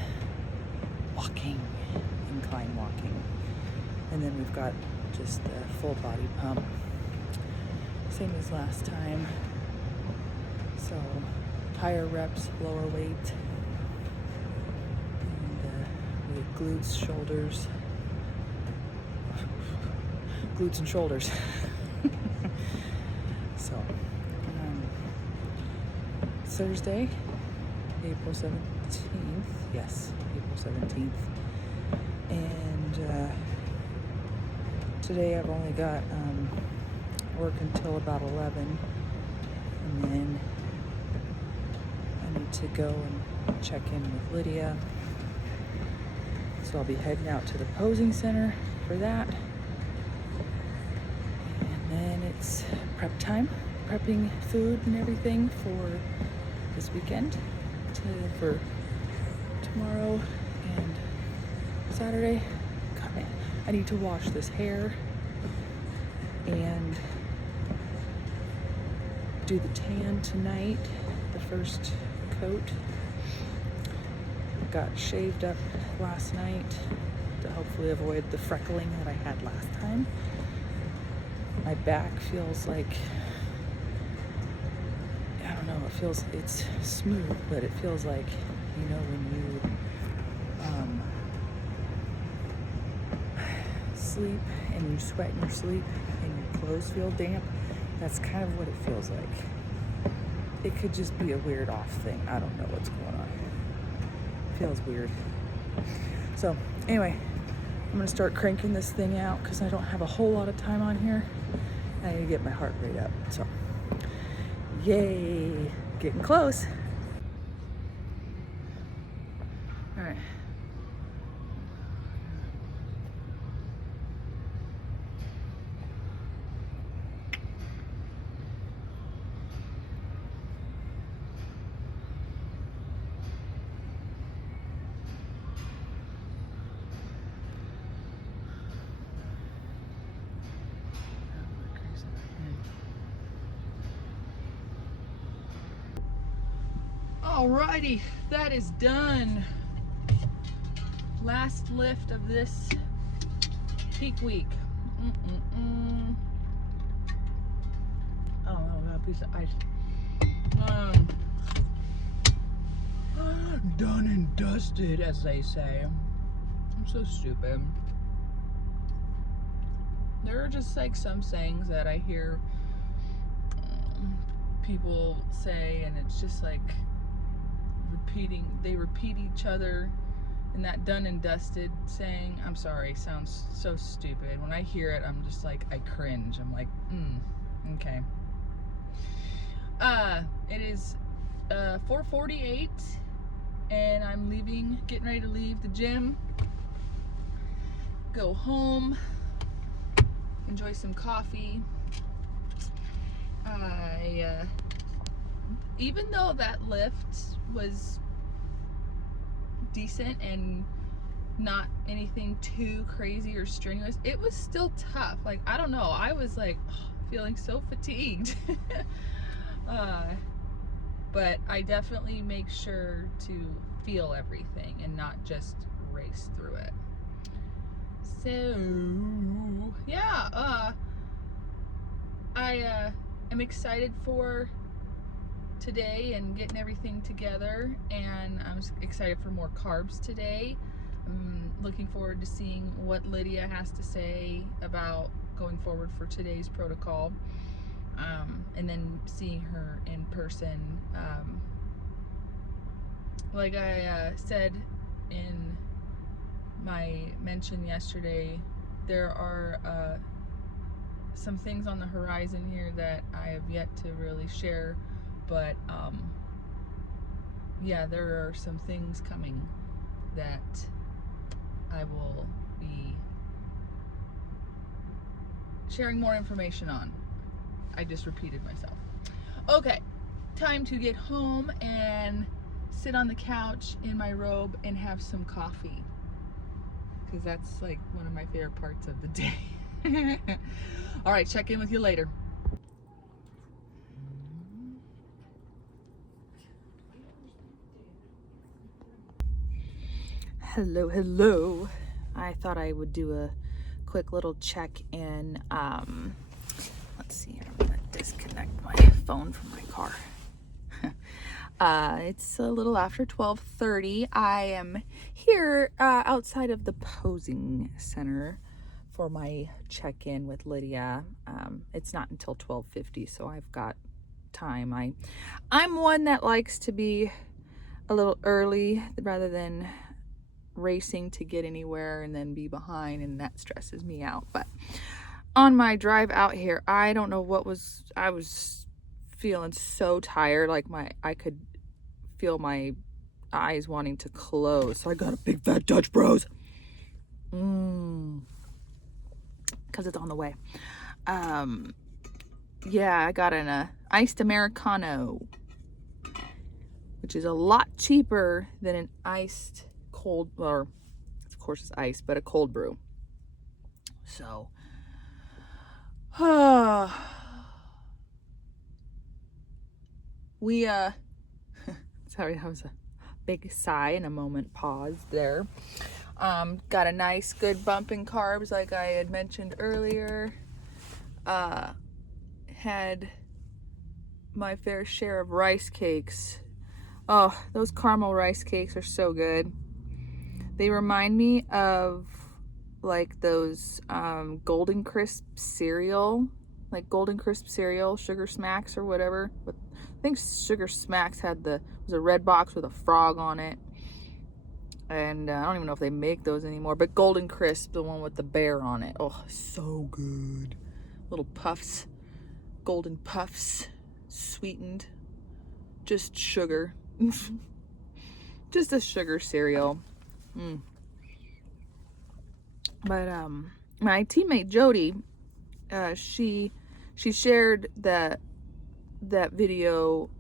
Walking, incline walking. And then we've got just the full body pump. Same as last time. So higher reps, lower weight. And we have glutes, shoulders. Glutes and shoulders. So, Thursday, April 17th. Yes, April 17th. And today I've only got work until about 11. And then I need to go and check in with Lydia. So I'll be heading out to the posing center for that. And then it's prep time, prepping food and everything for this weekend, for tomorrow and Saturday. God, man, I need to wash this hair and do the tan tonight, the first coat. Got shaved up last night to hopefully avoid the freckling that I had last time. My back feels like, I don't know, it's smooth, but it feels like, you know, when you sleep and you sweat in your sleep and your clothes feel damp, that's kind of what it feels like. It could just be a weird off thing. I don't know what's going on. It feels weird. So anyway, I'm gonna start cranking this thing out because I don't have a whole lot of time on here. I need to get my heart rate up. So yay, getting close. All right. Alrighty, that is done. Last lift of this peak week. Oh, I got a piece of ice. Done and dusted, as they say. I'm so stupid. There are just like some sayings that I hear people say, and it's just like they repeat each other, and that done and dusted saying, I'm sorry, sounds so stupid. When I hear it, I'm just like, I cringe. I'm like, okay. It is 4:48 and I'm getting ready to leave the gym, go home, enjoy some coffee. Even though that lift was decent and not anything too crazy or strenuous, it was still tough. Like, I don't know, I was like feeling so fatigued. But I definitely make sure to feel everything and not just race through it. So yeah, I am excited for today and getting everything together, and I'm excited for more carbs today. I'm looking forward to seeing what Lydia has to say about going forward for today's protocol, and then seeing her in person. Like I said in my mention yesterday, there are some things on the horizon here that I have yet to really share, but yeah, there are some things coming that I will be sharing more information on. I just repeated myself. Okay, time to get home and sit on the couch in my robe and have some coffee, because that's like one of my favorite parts of the day. All right, check in with you later. Hello, hello. I thought I would do a quick little check-in. Let's see here. I'm gonna disconnect my phone from my car. It's a little after 12:30. I am here outside of the posing center for my check-in with Lydia. It's not until 12:50, so I've got time. I'm one that likes to be a little early rather than racing to get anywhere and then be behind, and that stresses me out. But on my drive out here, I don't know what was, I was feeling so tired, like I could feel my eyes wanting to close. So I got a big fat Dutch Bros. Because it's on the way. Yeah, I got an iced Americano, which is a lot cheaper than an iced cold, or of course it's ice, but a cold brew. So we sorry, that was a big sigh and a moment pause there. Got a nice good bump in carbs like I had mentioned earlier. Had my fair share of rice cakes. Oh, those caramel rice cakes are so good. They remind me of like those Golden Crisp cereal, like Golden Crisp cereal, Sugar Smacks or whatever. But I think Sugar Smacks was a red box with a frog on it. And I don't even know if they make those anymore. But Golden Crisp, the one with the bear on it. Oh, so good. Little puffs. Golden puffs. Sweetened. Just sugar. Just a sugar cereal. But my teammate Jody, she shared that video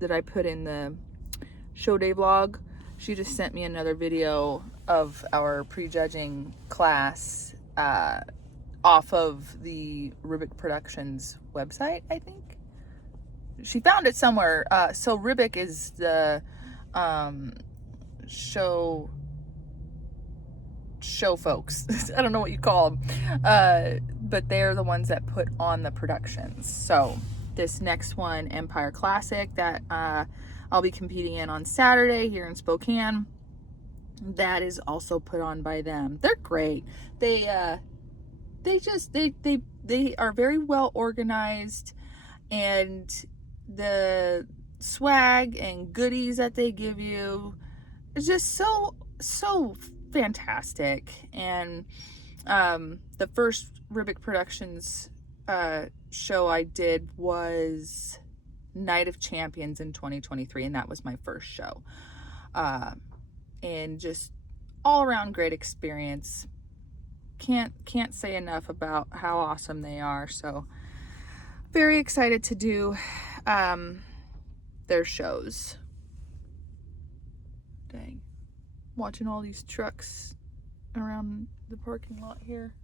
that I put in the show day vlog. She just sent me another video of our prejudging class off of the Rubik Productions website, I think. She found it somewhere. So Rubik is the show folks. I don't know what you call them. But they're the ones that put on the productions. So this next one, Empire Classic, that I'll be competing in on Saturday here in Spokane, that is also put on by them. They're great. They are very well organized, and the swag and goodies that they give you is just so fantastic. And the first Rubik Productions show I did was Night of Champions in 2023, and that was my first show. And just all around great experience. Can't say enough about how awesome they are. So very excited to do their shows. Dang. Watching all these trucks around the parking lot here.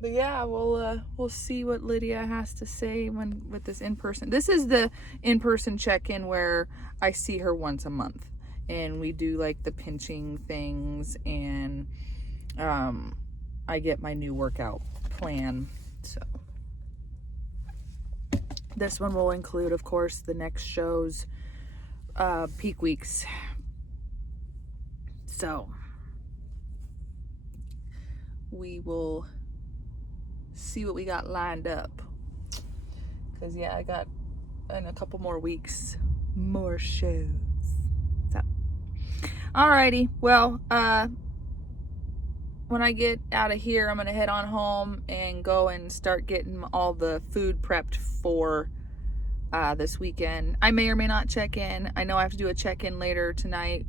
But yeah, we'll see what Lydia has to say with this in-person. This is the in-person check-in where I see her once a month, and we do like the pinching things, and I get my new workout plan. So this one will include, of course, the next show's peak weeks. So we will see what we got lined up, because yeah, I got in a couple more weeks more shows. So alrighty, well, when I get out of here, I'm gonna head on home and go and start getting all the food prepped for this weekend. I may or may not check in. I know I have to do a check-in later tonight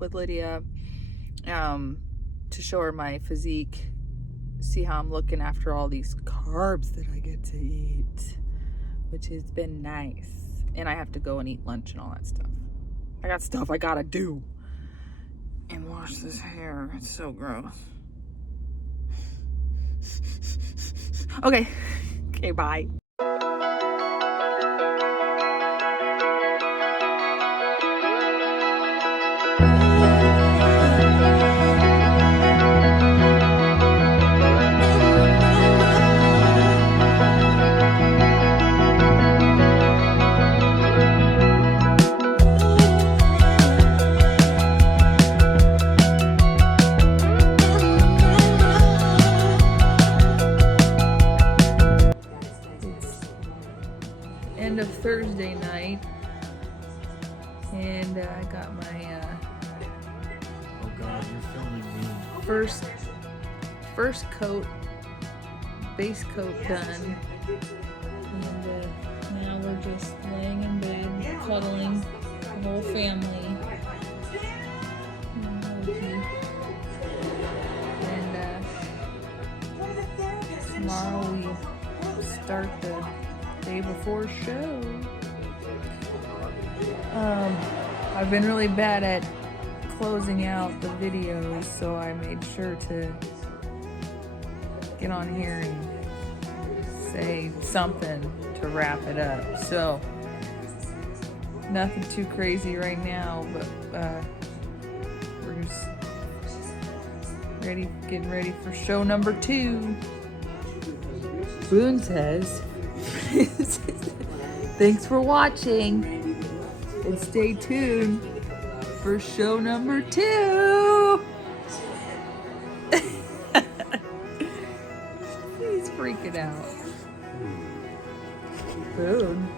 with Lydia to show her my physique, see how I'm looking after all these carbs that I get to eat, which has been nice. And I have to go and eat lunch and all that stuff. I got stuff I gotta do. And wash this hair. It's so gross. Okay. Okay, bye. End of Thursday night, and I got my Oh God, you're filming me. first coat, base coat done, and now we're just laying in bed, cuddling, the whole family. And tomorrow we start the day before show. I've been really bad at closing out the videos, so I made sure to get on here and say something to wrap it up. So nothing too crazy right now, but we're just getting ready for show number 2. Boone says thanks for watching, and stay tuned for show number 2. He's freaking out. Boone.